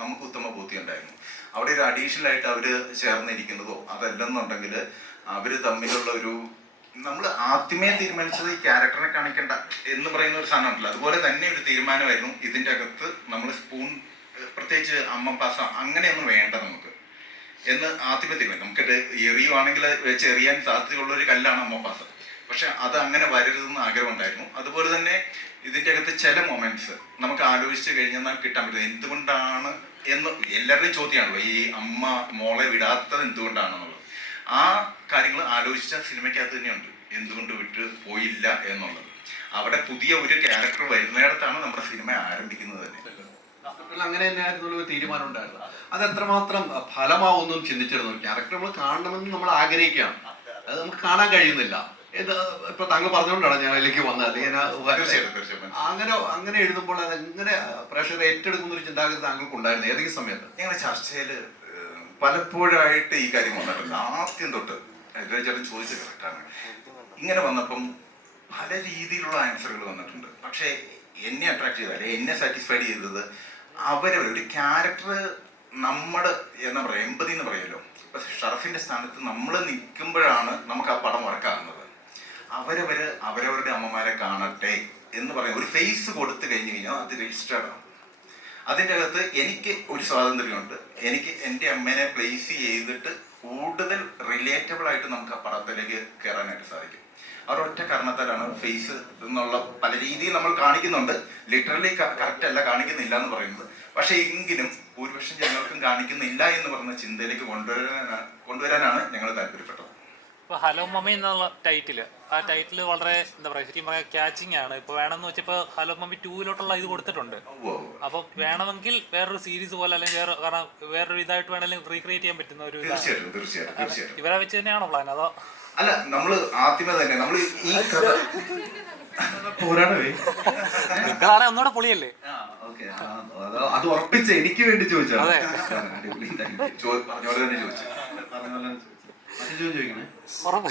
നമുക്ക് ഉത്തമ ബോധ്യം ഉണ്ടായിരുന്നു. അവിടെ ഒരു അഡീഷണൽ ആയിട്ട് അവർ ചേർന്നിരിക്കുന്നതോ അതല്ലെന്നുണ്ടെങ്കിൽ അവർ തമ്മിലുള്ള ഒരു നമ്മൾ ആദ്യമേ തീരുമാനിച്ചത് ഈ ക്യാരക്ടറിനെ കാണിക്കണ്ട എന്ന് പറയുന്ന ഒരു സാധനം ഉണ്ടല്ലോ, അതുപോലെ തന്നെ ഒരു തീരുമാനമായിരുന്നു ഇതിൻ്റെ അകത്ത് നമ്മൾ സ്പൂൺ പ്രത്യേകിച്ച് അമ്മ പാസ അങ്ങനെയൊന്നും വേണ്ട നമുക്ക് എന്ന് ആദ്യമേ തീരുമാനം. നമുക്കിത് എറിയുവാണെങ്കിൽ വെച്ച് എറിയാൻ സാധ്യതയുള്ള ഒരു കല്ലാണ് അമ്മ പാസ. പക്ഷെ അത് അങ്ങനെ വരരുതെന്ന് ആഗ്രഹം ഉണ്ടായിരുന്നു. അതുപോലെ തന്നെ ഇതിൻ്റെ അകത്ത് ചില മൊമെന്റ്സ് നമുക്ക് ആലോചിച്ച് കഴിഞ്ഞാൽ കിട്ടാൻ പറ്റുന്നത് എന്തുകൊണ്ടാണ് എന്ന് എല്ലാവരുടെയും ചോദ്യമാണല്ലോ, ഈ അമ്മ മോളെ വിടാത്തത് എന്തുകൊണ്ടാണെന്നുള്ളത്. ആ കാര്യങ്ങൾ ആലോചിച്ച സിനിമയ്ക്കകത്ത് തന്നെയുണ്ട് എന്തുകൊണ്ട് വിട്ട് പോയില്ല എന്നുള്ളത്. അവിടെ പുതിയ ഒരു ക്യാരക്ടർ വരുന്നിടത്താണ് നമ്മുടെ സിനിമ ആരംഭിക്കുന്നത് തന്നെ. അങ്ങനെ തന്നെയായിരുന്നു തീരുമാനം ഉണ്ടായിരുന്നു. അത് എത്രമാത്രം ഫലമാവുമെന്നും ചിന്തിച്ചിരുന്നു. ക്യാരക്ടർ നമ്മൾ കാണണമെന്ന് നമ്മൾ ആഗ്രഹിക്കുകയാണ്, അത് നമുക്ക് കാണാൻ കഴിയുന്നില്ല. ഇത് ഇപ്പൊ താങ്കൾ പറഞ്ഞുകൊണ്ടാണ് ഞാൻ അതിലേക്ക് വന്നത്. അങ്ങനെ എഴുതുമ്പോൾ അത് എങ്ങനെ പ്രഷർ ഏറ്റെടുക്കുന്ന ഒരു ചിന്താഗതി താങ്കൾക്ക് ഉണ്ടായിരുന്നു ഏതെങ്കിലും സമയത്ത്? ഞങ്ങളുടെ ചർച്ചയിൽ പലപ്പോഴായിട്ട് ഈ കാര്യം വന്നിട്ടുണ്ട്. ആദ്യം തൊട്ട് ചേട്ടൻ ചോദിച്ചത് കറക്റ്റാണ്. ഇങ്ങനെ വന്നപ്പം പല രീതിയിലുള്ള ആൻസറുകൾ വന്നിട്ടുണ്ട്. പക്ഷേ എന്നെ അട്രാക്ട് ചെയ്ത അല്ലെ എന്നെ സാറ്റിസ്ഫൈഡ് ചെയ്തത് ഒരു ക്യാരക്ടർ നമ്മുടെ എന്താ പറയുക എമ്പതി എന്ന് പറയുമല്ലോ. ഇപ്പൊ ഷറഫിന്റെ സ്ഥാനത്ത് നമ്മൾ നിൽക്കുമ്പോഴാണ് നമുക്ക് ആ പടം വർക്കാകുന്നത്. അവരവരുടെ അമ്മമാരെ കാണട്ടെ എന്ന് പറയുന്ന ഒരു ഫേസ് കൊടുത്തു കഴിഞ്ഞു കഴിഞ്ഞാൽ അത് രജിസ്റ്റേർഡ് ആണ്. അതിൻ്റെ അകത്ത് എനിക്ക് ഒരു സ്വാതന്ത്ര്യമുണ്ട്. എനിക്ക് എൻ്റെ അമ്മേനെ പ്ലേസ് ചെയ്തിട്ട് കൂടുതൽ റിലേറ്റബിൾ ആയിട്ട് നമുക്ക് ആ പടത്തിലേക്ക് കയറാനായിട്ട് സാധിക്കും. അവരൊറ്റ കാരണത്താലാണ് ഫേസ് എന്നുള്ള പല രീതിയിൽ നമ്മൾ കാണിക്കുന്നുണ്ട്. ലിറ്ററലി കറക്റ്റ് അല്ല, കാണിക്കുന്നില്ല എന്ന് പറയുന്നത്. പക്ഷെ എങ്കിലും ഭൂരിപക്ഷം ജനങ്ങൾക്കും കാണിക്കുന്നില്ല എന്ന് പറഞ്ഞ ചിന്തയിലേക്ക് കൊണ്ടുവരാനാണ് ഞങ്ങൾ താല്പര്യപ്പെട്ടത്. ഇപ്പോൾ ഹലോ മമ്മി എന്നുള്ള ടൈറ്റിൽ, ആ ടൈറ്റിൽ വളരെ എന്താ പറയുക ശരിക്കും പറയാം ക്യാച്ചിങ് ആണ്. ഇപ്പോൾ വേണമെന്ന് വെച്ചപ്പോൾ ഹലോ മമ്മി 2 ഇത് കൊടുത്തിട്ടുണ്ട്. അപ്പോൾ വേണമെങ്കിൽ വേറൊരു സീരീസ് പോലെ അല്ലെങ്കിൽ വേറൊരു ഇതായിട്ട് വേണമെങ്കിൽ റീക്രിയേറ്റ് ചെയ്യാൻ പറ്റുന്ന ഒരു ഇവരെ വെച്ച് തന്നെയാണോ പ്ലാൻ? അതോ അല്ല, നമ്മൾ ആദ്യമേ തന്നെ നമ്മൾ ഈ പോരാടവേ നിങ്ങളാണെ ഒന്നുകൂടെ പൊളിയല്ലേ? അത് ഉറപ്പിച്ച് എനിക്ക് വേണ്ടി ചോദിച്ചാൽ അതെ പറഞ്ഞോലെ തന്നെ ചോദിച്ചു. ചോദിക്കണേ ഉറപ്പ്.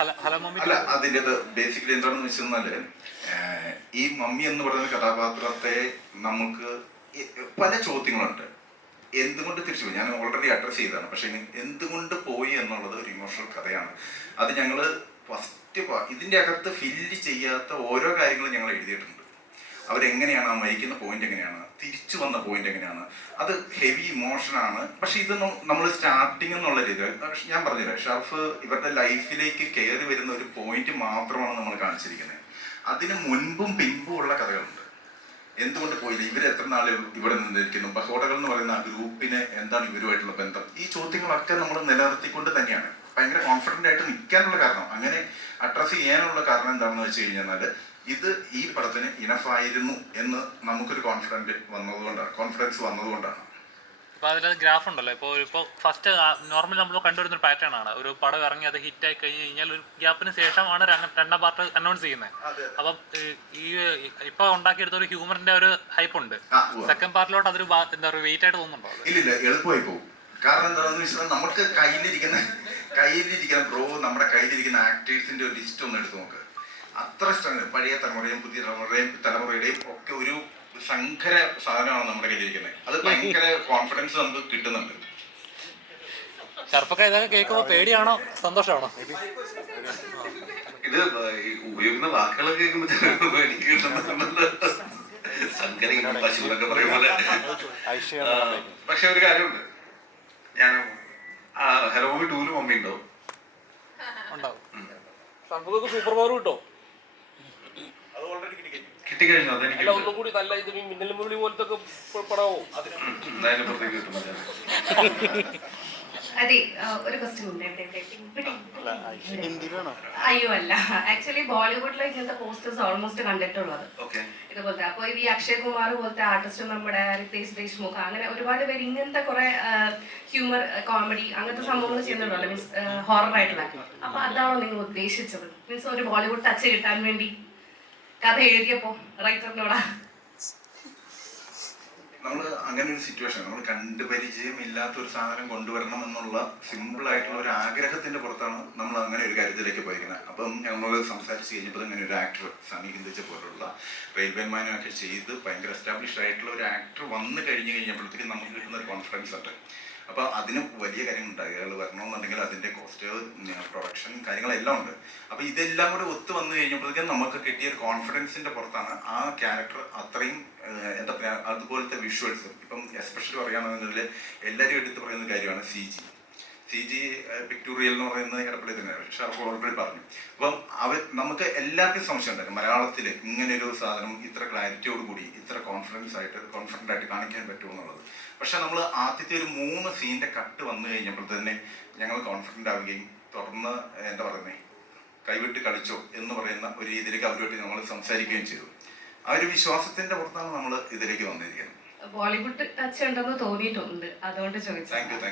അല്ല, അതിൻ്റെ ബേസിക്കലി എന്താണെന്ന് വെച്ചാല് ഈ മമ്മി എന്ന് പറയുന്ന കഥാപാത്രത്തെ നമുക്ക് പല ചോദ്യങ്ങളുണ്ട്. എന്തുകൊണ്ട് തിരിച്ചു പോയി, ഞാൻ ഓൾറെഡി അഡ്രസ് ചെയ്തതാണ്. പക്ഷെ എന്തുകൊണ്ട് പോയി എന്നുള്ളത് ഒരു ഇമോഷണൽ കഥയാണ്. അത് ഞങ്ങൾ ഫസ്റ്റ് ഇതിൻ്റെ അകത്ത് ഫില്ല് ചെയ്യാത്ത ഓരോ കാര്യങ്ങളും ഞങ്ങൾ എഴുതിയിട്ടുണ്ട്. അവരെങ്ങനെയാണ് ആ മരിക്കുന്ന പോയിന്റ്, എങ്ങനെയാണ് തിരിച്ചു വന്ന പോയിന്റ്, എങ്ങനെയാണ് അത് ഹെവി ഇമോഷനാണ്. പക്ഷെ ഇതൊന്നും നമ്മൾ സ്റ്റാർട്ടിങ് എന്നുള്ള രീതിയിൽ ഞാൻ പറഞ്ഞില്ല, ഷർഫ് ഇവരുടെ ലൈഫിലേക്ക് കയറി വരുന്ന ഒരു പോയിന്റ് മാത്രമാണ് നമ്മൾ കാണിച്ചിരിക്കുന്നത്. അതിന് മുൻപും പിൻപും ഉള്ള കഥകളുണ്ട്. എന്തുകൊണ്ട് പോയില്ല, ഇവർ എത്ര നാളെ ഇവിടെ നിന്നിരിക്കുന്നു, ബഹോടകൾ എന്ന് പറയുന്ന ആ ഗ്രൂപ്പിന് എന്താണ് ഇവരുമായിട്ടുള്ള ബന്ധം, ഈ ചോദ്യങ്ങളൊക്കെ നമ്മൾ നിലനിർത്തിക്കൊണ്ട് തന്നെയാണ് ഭയങ്കര കോൺഫിഡൻ്റ് ആയിട്ട് നിൽക്കാനുള്ള കാരണം, അങ്ങനെ അഡ്രസ്സ് ചെയ്യാനുള്ള കാരണം എന്താണെന്ന് വെച്ച് കഴിഞ്ഞാൽ ഇത് ഈ പടത്തിന് ഇനഫായിരുന്നു എന്ന് നമുക്കൊരു കോൺഫിഡൻസ് വന്നതുകൊണ്ടാണ്. ഇപ്പോൾ അതിൽ ഗ്രാഫ് ഉണ്ടല്ലോ, ഇപ്പോൾ ഫസ്റ്റ് നോർമൽ നമ്മൾ കണ്ടുവരുന്ന ഒരു പാറ്റേൺ ആണ്. ഒരു പടം ഇറങ്ങി അത് ഹിറ്റായി കഴിഞ്ഞ് കഴിഞ്ഞാൽ ഒരു ഗ്യാപ്പിന് ശേഷമാണ് രണ്ടാം പാർട്ട് അനൗൺസ് ചെയ്യുന്നത്. അപ്പം ഈ ഇപ്പോൾ ഉണ്ടാക്കിയെടുത്ത ഒരു ഹ്യൂമറിന്റെ ഒരു ഹൈപ്പ് ഉണ്ട്. സെക്കൻഡ് പാർട്ടിലോട്ട് അതൊരു എന്താ പറയുക വെയിറ്റ് ആയിട്ട് തോന്നുന്നുണ്ടോ? ഇല്ലില്ല, എളുപ്പമായി പോകും. കാരണം എന്താണെന്ന് വെച്ചാൽ നമുക്ക് കയ്യിലിരിക്കുന്ന നമ്മുടെ കയ്യിലിരിക്കുന്ന ആക്ടേഴ്സിന്റെ ഒരു ലിസ്റ്റ് ഒന്ന് എടുത്ത് നോക്ക്. അത്ര ഇഷ്ടമാണ്. പഴയ തലമുറയും പുതിയ തലമുറയുടെയും ഒക്കെ ഒരു സങ്കര സാധനമാണ് നമ്മുടെ കയ്യിലിരിക്കുന്നത്. അത് ഭയങ്കര കോൺഫിഡൻസ് നമുക്ക് കിട്ടുന്നുണ്ട്. ഷർഫൊക്കെ ഇതൊക്കെ കേൾക്കുമ്പോൾ പേടിയാണോ സന്തോഷമാണോ? ഇത് ഉപയോഗിക്കുന്ന വാക്കുകളൊക്കെ കേൾക്കുമ്പോൾ എനിക്ക് കിട്ടുന്നുണ്ട്. പശുവിനൊക്കെ പറയും പോലെ. പക്ഷെ ഒരു കാര്യമുണ്ട്, ഞാൻ ഹലോ മമ്മി 2 മമ്മി ഉണ്ടോ? സൂപ്പർ പവർ കിട്ടോ? കിട്ടിക്കഴിഞ്ഞു. അതെനിക്ക് ഒന്നുകൂടി നല്ല ഇത് മിന്നൽ മുരളി പോലത്തെ പടമോ എന്തായാലും പുറത്തേക്ക് കിട്ടും. അതെ, ഒരു ക്വസ്റ്റ്യൻ ഉണ്ട്. അയ്യോ അല്ല, ആക്ച്വലി ബോളിവുഡിലെ ഇങ്ങനത്തെ പോസ്റ്റേഴ്സ് ഓൾമോസ്റ്റ് കണ്ടിട്ടുള്ളത് ഇതുപോലത്തെ. അപ്പൊ ഈ അക്ഷയ് കുമാർ പോലത്തെ ആർട്ടിസ്റ്റ്, നമ്മുടെ റിതേഷ് ദേശ്മുഖ്, അങ്ങനെ ഒരുപാട് പേര് ഇങ്ങനത്തെ കുറെ ഹ്യൂമർ, കോമഡി അങ്ങനത്തെ സംഭവങ്ങൾ ചെയ്യുന്നുണ്ടല്ലോ, മീൻസ് ഹൊറർ ആയിട്ടുള്ള. അപ്പൊ അതാണോ നിങ്ങൾ ഉദ്ദേശിച്ചത്? മീൻസ് ഒരു ബോളിവുഡ് ടച്ച് കിട്ടാൻ വേണ്ടി കഥ എഴുതിയപ്പോ റൈറ്ററിനോടാ? നമ്മൾ അങ്ങനെ ഒരു സിറ്റുവേഷൻ, നമ്മൾ കണ്ടുപരിചയം ഇല്ലാത്ത ഒരു സാധനം കൊണ്ടുവരണം എന്നുള്ള സിമ്പിൾ ആയിട്ടുള്ള ഒരു ആഗ്രഹത്തിന്റെ പുറത്താണ് നമ്മൾ അങ്ങനെ ഒരു കാര്യത്തിലേക്ക് പോയിരിക്കുന്നത്. അപ്പം ഞങ്ങൾ സംസാരിച്ച് കഴിഞ്ഞപ്പോൾ അങ്ങനെ ഒരു ആക്ടർ, സണ്ണി ഹിന്ദിച്ച പോലുള്ള റെയിൽവേ മാനൊക്കെ ചെയ്ത് ഭയങ്കര എസ്റ്റാബ്ലിഷ്ഡ് ആയിട്ടുള്ള ഒരു ആക്ടർ വന്നു കഴിഞ്ഞപ്പോഴത്തേക്കും നമുക്ക് കിട്ടുന്ന ഒരു കോൺഫിഡൻസ് ഉണ്ട്. അപ്പോൾ അതിന് വലിയ കാര്യങ്ങളുണ്ടായി. അയാൾ വരണമെന്നുണ്ടെങ്കിൽ അതിൻ്റെ കോസ്റ്റ്, പ്രൊഡക്ഷൻ, കാര്യങ്ങളെല്ലാം ഉണ്ട്. അപ്പോൾ ഇതെല്ലാം കൂടെ ഒത്തു വന്നു കഴിഞ്ഞപ്പോഴത്തേക്കും നമുക്ക് കിട്ടിയ ഒരു കോൺഫിഡൻസിന്റെ പുറത്താണ് ആ ക്യാരക്ടർ അത്രയും എന്താ പറയുക, അതുപോലത്തെ വിഷ്വൽസ്. ഇപ്പം എസ്പെഷ്യലി പറയുകയാണെന്നുണ്ടെങ്കിൽ എല്ലാവരും എടുത്ത് പറയുന്ന കാര്യമാണ് സി ജി പിക്ടോറിയൽ എന്ന് പറയുന്നത് എടപ്പള്ളി തന്നെയാണ്. ഷാർപ്പ് ഓൾറെഡി പറഞ്ഞു. അപ്പം നമുക്ക് എല്ലാവർക്കും സംശയം ഉണ്ടായിരുന്നു മലയാളത്തിൽ ഇങ്ങനെ ഒരു സാധനം ഇത്ര ക്ലാരിറ്റിയോട് കൂടി ഇത്ര കോൺഫിഡൻ്റ് ആയിട്ട് കാണിക്കാൻ പറ്റുമെന്നുള്ളത്. പക്ഷെ നമ്മൾ ആദ്യത്തെ ഒരു 3 സീൻ്റെ കട്ട് വന്നു കഴിഞ്ഞപ്പോൾ തന്നെ ഞങ്ങൾ കോൺഫിഡൻ്റ് ആവുകയും തുടർന്ന് എന്താ പറയുന്നത് കൈവിട്ട് കളിച്ചോ എന്ന് പറയുന്ന ഒരു രീതിയിലേക്ക് അവരുമായിട്ട് നമ്മൾ സംസാരിക്കുകയും ചെയ്തു. ആ ഒരു വിശ്വാസത്തിന്റെ പുറത്താണ് നമ്മൾ ഇതിലേക്ക് വന്നിരിക്കുന്നത്. ബോളിവുഡ് ടച്ച് ഉണ്ടെന്ന് തോന്നിയിട്ടുണ്ട്, അതുകൊണ്ട് ചോദിച്ചത്.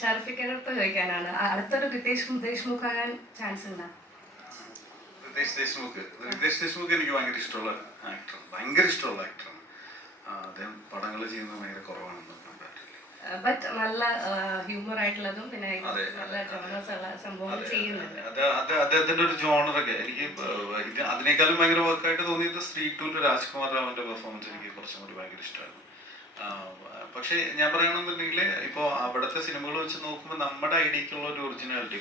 ഷർഫിക്കയുടെ അടുത്ത് ചോദിക്കാനാണ്, അടുത്തൊരു റിതേഷ് ദേശ്മുഖ് ആകാൻ ചാൻസ് ഉണ്ടോ? റിതേഷ് ദേശ്മുഖ് എനിക്ക് ഭയങ്കര ഇഷ്ടമുള്ള ആക്ടറാണ്. അദ്ദേഹം പടങ്ങൾ ചെയ്യുന്നത് ഭയങ്കര കുറവാണെന്ന് ബട്ട് നല്ല ഹ്യൂമർ ആയിട്ടുള്ളതും പിന്നെ നല്ല ജോണേഴ്സ് ഉള്ള സംഭവങ്ങൾ ചെയ്യുന്നുണ്ട്. അദ്ദേഹത്തിന്റെ ഒരു ജോണറൊക്കെ എനിക്ക് അതിനേക്കാളും ഭയങ്കര വർക്കായിട്ട് തോന്നിയത് സ്ത്രീ 2 രാജ്കുമാർ റാവിന്റെ പെർഫോമൻസ് എനിക്ക് കുറച്ചും കൂടി ഭയങ്കര ഇഷ്ടമായിരുന്നു. പക്ഷെ ഞാൻ പറയുകയാണെന്നുണ്ടെങ്കിൽ ഇപ്പോൾ അവിടുത്തെ സിനിമകൾ വെച്ച് നോക്കുമ്പോൾ നമ്മുടെ ഐഡിയക്കുള്ള ഒരു ഒറിജിനാലിറ്റി,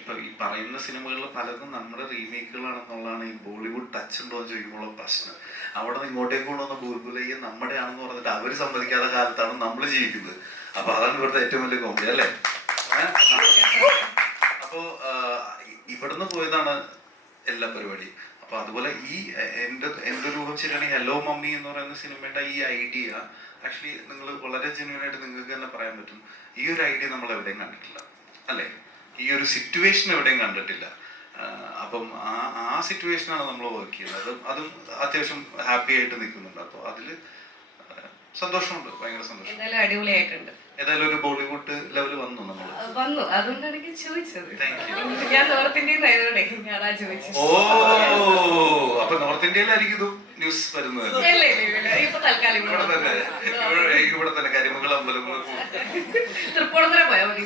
ഇപ്പോൾ ഈ പറയുന്ന സിനിമകളിൽ പലതും നമ്മുടെ റീമേക്കുകളാണെന്നുള്ളതാണ്. ഈ ബോളിവുഡ് ടച്ച് ഉണ്ടോ എന്ന് ചോദിക്കുമ്പോൾ പ്രശ്നം. അവിടെ നിന്ന് ഇങ്ങോട്ടേക്ക് കൊണ്ടുവന്ന ബൂർബുലയ്യ നമ്മുടെ ആണെന്ന് പറഞ്ഞിട്ട് അവർ സമ്മതിക്കാത്ത കാലത്താണ് നമ്മൾ ജീവിക്കുന്നത്. അപ്പൊ അതാണ് ഇവിടുത്തെ ഏറ്റവും വലിയ കോമഡി അല്ലേ? അപ്പോ ഇവിടുന്ന് പോയതാണ് എല്ലാ പരിപാടിയും. അപ്പൊ അതുപോലെ ഈ എൻ്റെ ഒരു ഊഹം ശരിയാണെങ്കിൽ ഹലോ മമ്മി എന്ന് പറയുന്ന സിനിമയുടെ ഈ ഐഡിയ ആക്ച്വലി നിങ്ങൾ വളരെ ജെന്യൂൻ ആയിട്ട് നിങ്ങൾക്ക് തന്നെ പറയാൻ പറ്റും, ഈ ഒരു ഐഡിയ നമ്മൾ എവിടെയും കണ്ടിട്ടില്ല അല്ലേ? ഈ ഒരു സിറ്റുവേഷൻ എവിടെയും കണ്ടിട്ടില്ല. അപ്പം ആ സിറ്റുവേഷനാണ് നമ്മൾ വർക്ക് ചെയ്യുന്നത്. അതും അത്യാവശ്യം ഹാപ്പി ആയിട്ട് നിൽക്കുന്നുണ്ട്. അപ്പോൾ അതിൽ സന്തോഷമുണ്ട്, ഭയങ്കര സന്തോഷം. അടിപൊളിയായിട്ടുണ്ട്. ഏതായാലും ഒരു ബോളിവുഡ് ലെവൽ വന്നു. അതുകൊണ്ടാണ് എനിക്ക് ചോദിച്ചത്. ഞാൻ നോർത്ത് ഇന്ത്യയിൽ ആയതുകൊണ്ടേ ഞാനാ ചോദിച്ചത്. ഓ, അപ്പൊ നോർത്ത് ഇന്ത്യയിലായിരിക്കും ഇത് ന്യൂസ് വരുന്നത്. ഇപ്പൊ തൽക്കാലം ഇവിടെ തന്നെ കരിമംഗലം അമ്പലങ്ങൾ തൃപ്പൂണിത്തുറ പോയാ മതി.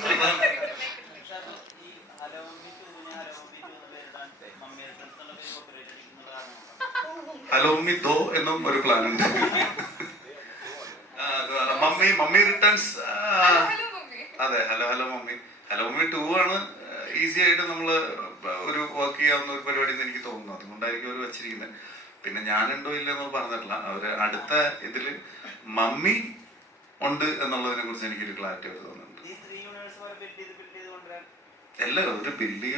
ഹലോ മമ്മി ദോ എന്നും ഒരു പ്ലാൻ ഉണ്ട്. Mummy returns. അതെ, ഹലോ മമ്മി 2 ആണ് ഈസി ആയിട്ട് നമ്മൾ ഒരു വർക്ക് ചെയ്യാവുന്ന ഒരു പരിപാടി എന്ന് എനിക്ക് തോന്നുന്നു. അതുകൊണ്ടായിരിക്കും അവർ വെച്ചിരിക്കുന്നത്. പിന്നെ ഞാനുണ്ടോ ഇല്ലെന്ന് പറഞ്ഞിട്ടില്ല. അവര് അടുത്ത ഇതില് മമ്മി ഉണ്ട് എന്നുള്ളതിനെ കുറിച്ച് എനിക്കൊരു ക്ലാരിറ്റി ആയിട്ട് തോന്നുന്നുണ്ട്. എല്ലാം ഒരു ബില്ല്.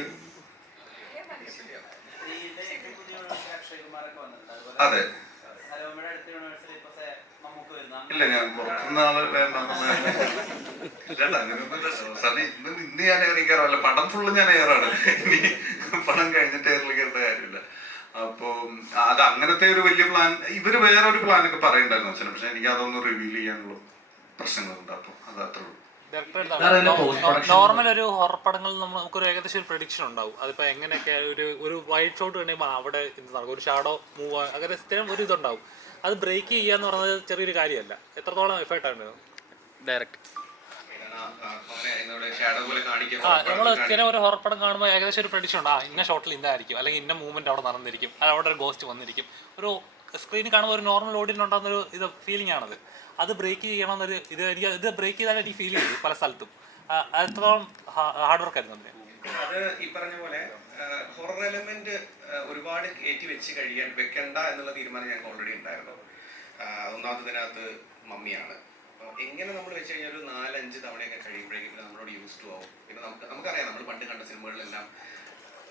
അതെ, സലോമയുടെ അടുത്ത യൂണിവേഴ്സിൽ ഇപ്പൊ നമുക്ക് വരുന്ന ഇല്ല, ഞാൻ പുറത്തുനിന്ന് ആള് വേണ്ട ഇന്ന് ഞാൻ ഏറി കയറാമല്ല, പടം ഫുള്ള് ഞാൻ ഏറാണ്. ഇനി പടം കഴിഞ്ഞിട്ട് ഏറിൽ കയറുന്ന കാര്യമില്ല. അപ്പൊ അത് അങ്ങനത്തെ ഒരു വലിയ പ്ലാൻ, ഇവര് വേറൊരു പ്ലാനൊക്കെ പറയണ്ടായിരുന്നു അച്ഛനെ, പക്ഷെ എനിക്ക് അതൊന്നും റിവീൽ ചെയ്യാനുള്ള പ്രശ്നങ്ങളുണ്ട്. അപ്പൊ അത് അത്രേ ഉള്ളൂ. നോർമൽ ഒരു ഹൊറർ പടങ്ങളിൽ നമുക്കൊരു ഏകദേശം ഒരു പ്രഡിക്ഷൻ ഉണ്ടാവും. അതിപ്പോ എങ്ങനെയൊക്കെ ഒരു വൈഡ് ഷോട്ട് കഴിയുമ്പോൾ അവിടെ എന്ത് നടക്കും, ഒരു ഷാഡോ മൂവ് അങ്ങനെ സ്ഥിരം ഒരു ഇതുണ്ടാവും. അത് ബ്രേക്ക് ചെയ്യാന്ന് പറയുന്നത് ചെറിയൊരു കാര്യമല്ല. എത്രത്തോളം എഫേർട്ടാണ് ഡയറക്റ്റ്? നമ്മൾ സ്ഥിരം ഒരു ഹൊറർ പടം കാണുമ്പോൾ ഏകദേശം ഒരു പ്രഡിക്ഷൻ ഉണ്ട്. ഇന്ന ഷോട്ടിൽ ഇന്നായിരിക്കും, അല്ലെങ്കിൽ ഇന്ന മൂവ്മെന്റ് അവിടെ നടന്നിരിക്കും, അവിടെ ഒരു ഗോസ്റ്റ് വന്നിരിക്കും. ഒരു സ്ക്രീനിൽ കാണുമ്പോൾ ഒരു നോർമൽ ഓഡിയൻസ് ഉണ്ടാകുന്ന ഒരു ഫീലിംഗ് ആണത്. അത് ബ്രേക്ക് ചെയ്യണമെന്നൊരു ഇത് ബ്രേക്ക് ചെയ്താൽ എനിക്ക് ഫീൽ ചെയ്തു പല സ്ഥലത്തും. എത്രത്തോളം ഹാർഡ് വർക്ക് ആയിരുന്നു അതിന്? അത് ഈ പറഞ്ഞ പോലെ ഹൊറർ എലമെന്റ് ഒരുപാട് കയറ്റി വെക്കണ്ട എന്നുള്ള തീരുമാനം ഞങ്ങൾക്ക് ഓൾറെഡി ഉണ്ടായിരുന്നു. ഒന്നാമത്തതിനകത്ത് മമ്മിയാണ്. എങ്ങനെ നമ്മൾ വെച്ച് കഴിഞ്ഞാൽ ഒരു 4-5 തവണയൊക്കെ കഴിയുമ്പോഴേക്കും നമ്മളോട് യൂസ് ടു ആവും. പിന്നെ നമുക്കറിയാം, നമ്മൾ പണ്ട് കണ്ട സിനിമകളിലെല്ലാം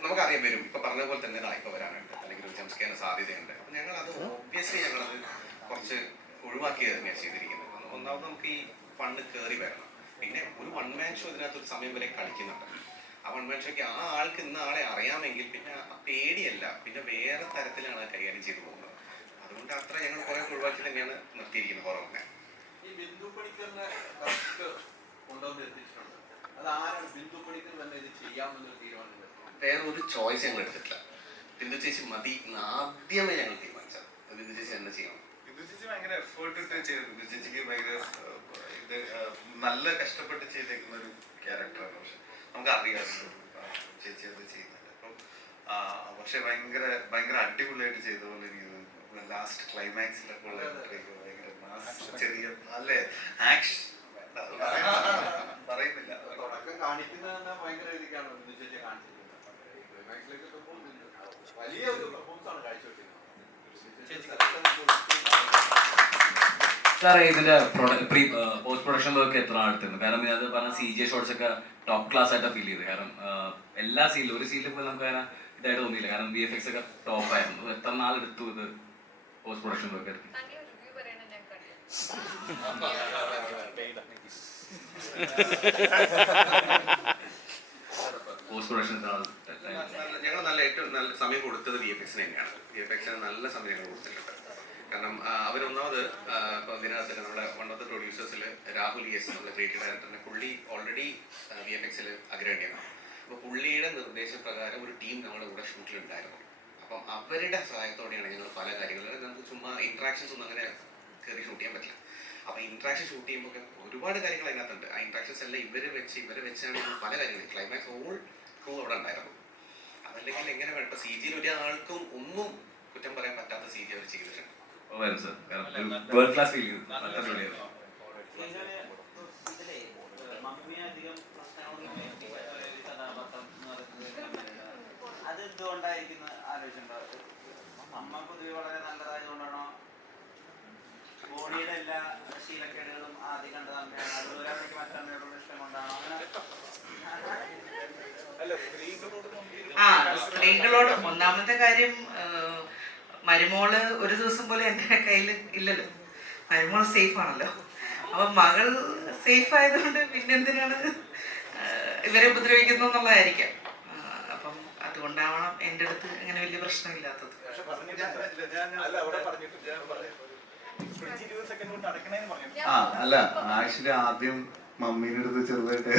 നമുക്കറിയാം വരും. ഇപ്പൊ പറഞ്ഞ പോലെ തന്നെ ഇപ്പൊ വരാനുണ്ട്, അല്ലെങ്കിൽ ഒരു ജംപ് സ്കെയറിന് സാധ്യതയുണ്ട്. അപ്പൊ ഞങ്ങളത് ഒബ്വിയസ്ലി ഞങ്ങളത് കുറച്ച് ഒഴിവാക്കിയത് തന്നെയാണ് ചെയ്തിരിക്കുന്നത്. ഒന്നാമത് നമുക്ക് ഈ ഫണ്ട് കയറി വരണം. പിന്നെ ഒരു വൺ മാൻ ഷോ ഇതിനകത്ത് ഒരു സമയം വരെ കളിക്കുന്നുണ്ട്. ആ വൺ മാൻ ഷോയ്ക്ക് ആ ആൾക്ക് ഇന്ന ആളെ അറിയാമെങ്കിൽ പിന്നെ ആ പേടിയല്ല, പിന്നെ വേറെ തരത്തിലാണ് കൈകാര്യം ചെയ്തു പോകുന്നത്. അതുകൊണ്ട് അത്ര ഞങ്ങൾ കുറെ ഒഴിവാക്കി തന്നെയാണ് നിർത്തിയിരിക്കുന്നത് ഹൊററിനെ. ഈ ബിന്ദു പണിക്കറിനെ കൊണ്ടുവന്ന് എത്തിച്ചിട്ടുണ്ട്. അത് ആരാണ് ബിന്ദു പണിക്കർ തന്നെ ഇത് ചെയ്യാമെന്നൊരു തീരുമാനം? വേറെ ഒരു ചോയ്സ് ഞങ്ങൾ എടുത്തിട്ടില്ല. ബിന്ദു ചേച്ചി മതി ആദ്യമേ ഞങ്ങൾ തീരുമാനിച്ചത്. ബിന്ദു ചേച്ചി തന്നെ ചെയ്യണം. ബിന്ദു ചേച്ചി ഭയങ്കര എഫേർട്ട് ഇട്ട് ചെയ്തു. ബിന്ദു ചേച്ചിക്ക് ഭയങ്കര ഇത് നല്ല കഷ്ടപ്പെട്ട് ചെയ്തേക്കുന്ന ഒരു ക്യാരക്ടറാണ്. പക്ഷെ നമുക്ക് അറിയാം ചേച്ചി അത് ചെയ്യുന്നുണ്ട്. അപ്പം പക്ഷെ ഭയങ്കര അടിപൊളിയായിട്ട് ചെയ്ത പോലെ എനിക്ക് ലാസ്റ്റ് ക്ലൈമാക്സിലൊക്കെ ഉള്ള ചെറിയ അല്ലേ ആക്ഷൻ പറയുന്നില്ല. തുടക്കം കാണിക്കുന്നത് ഭയങ്കര രീതിക്കാണ് ബിന്ദു ചേച്ചി കാണിച്ചിരിക്കുന്നത്. വലിയ ഒരു പെർഫോമൻസ് ആണ് കാഴ്ചവെച്ചിരിക്കുന്നത്. സാറേ, ഇതിന്റെ പോസ്റ്റ് പ്രൊഡക്ഷൻ വർക്ക് എത്ര അടുത്തുണ്ട്? കാരണം ഇത് പറഞ്ഞ CGI ഷോട്ട്സ് ഒക്കെ ടോപ്പ് ക്ലാസ് ആയിട്ട് ഫീൽ ചെയ്ത്. കാരണം എല്ലാ സീനിലും ഒരു സീനിൽ പോലും നമുക്ക് അങ്ങനെ ഇതായിട്ട് തോന്നിയില്ല. കാരണം VFX ഒക്കെ ടോപ്പ് ആയിരുന്നു. എത്ര നാൾ എടുത്തു ഇത് പോസ്റ്റ് പ്രൊഡക്ഷൻ വർക്ക് എടുത്തു? പോസ്റ്റ് പ്രൊഡക്ഷൻ ഞങ്ങൾ ഏറ്റവും നല്ല സമയം കൊടുത്തത് VFXന് തന്നെയാണ്. VFXന് നല്ല സമയം ഞങ്ങൾ കൊടുത്തിട്ടുണ്ട്. കാരണം അവരൊന്നാമത് ഇപ്പൊ ഇതിനകത്ത് നമ്മുടെ വൺ ഓഫ് ദ പ്രൊഡ്യൂസേഴ്സിൽ രാഹുൽ ES, നമ്മുടെ ക്രിയേറ്റീവ് ഡയറക്ടറിനെ, പുള്ളി ഓൾറെഡി VFXൽ അഗ്രഗണ്യമാണ്. അപ്പോൾ പുള്ളിയുടെ നിർദ്ദേശപ്രകാരം ഒരു ടീം നമ്മുടെ കൂടെ ഷൂട്ടിലുണ്ടായിരുന്നു. അപ്പം അവരുടെ സഹായത്തോടെയാണ് ഞങ്ങൾ പല കാര്യങ്ങളും, നമുക്ക് ചുമ്മാ ഇന്ററാക്ഷൻസ് ഒന്നും അങ്ങനെ കയറി ഷൂട്ട് ചെയ്യാൻ പറ്റില്ല. അപ്പോൾ ഇന്ററാക്ഷൻ ഷൂട്ട് ചെയ്യുമ്പോൾ ഒരുപാട് കാര്യങ്ങൾ അതിനകത്തുണ്ട്. ആ ഇന്ററാക്ഷൻസ് എല്ലാം ഇവരെ വെച്ചാണ് പല കാര്യങ്ങളും. ക്ലൈമാക്സ് ഓൾ ക്രൂ അവിടെ ഉണ്ടായിരുന്നു. അതല്ലെങ്കിൽ എങ്ങനെ വേണം, ഇപ്പൊ CG ഒരാൾക്കും ഒന്നും കുറ്റം പറയാൻ പറ്റാത്ത CG അവർ ചെയ്തിട്ടുണ്ട്. വേൾഡ് ക്ലാസ് ഫീൽ ചെയ്തു. അതെന്തുകൊണ്ടായിരിക്കും ആലോചിച്ചിട്ടുണ്ടോ? അമ്മ പൊതുവെ വളരെ നല്ലതായതുകൊണ്ടാണോ? ബോഡിയുടെ എല്ലാ ശീലക്കേടുകളും ആദ്യം കണ്ടതാണ്. അത് ഒരാൾക്ക് മറ്റമ്മയോടുള്ള ഇഷ്ടം കൊണ്ടാണോ? സ്ത്രീകളോട് ഒന്നാമത്തെ കാര്യം, മരുമോള് ഒരു ദിവസം പോലും എൻ്റെ കയ്യിൽ ഇല്ലല്ലോ. മരുമോൾ സേഫ് ആണല്ലോ. അപ്പം മകൾ സേഫ് ആയതുകൊണ്ട് പിന്നെന്തിനാണ് ഇവരെ ഉപദ്രവിക്കുന്നു എന്നുള്ളതായിരിക്കാം. അപ്പം അതുകൊണ്ടാവണം എൻ്റെ അടുത്ത് അങ്ങനെ വലിയ പ്രശ്നമില്ലാത്തത്. അല്ല, ആക്ച്വലി ആദ്യം മമ്മീൻ്റെ അടുത്ത് ചെറുതായിട്ട്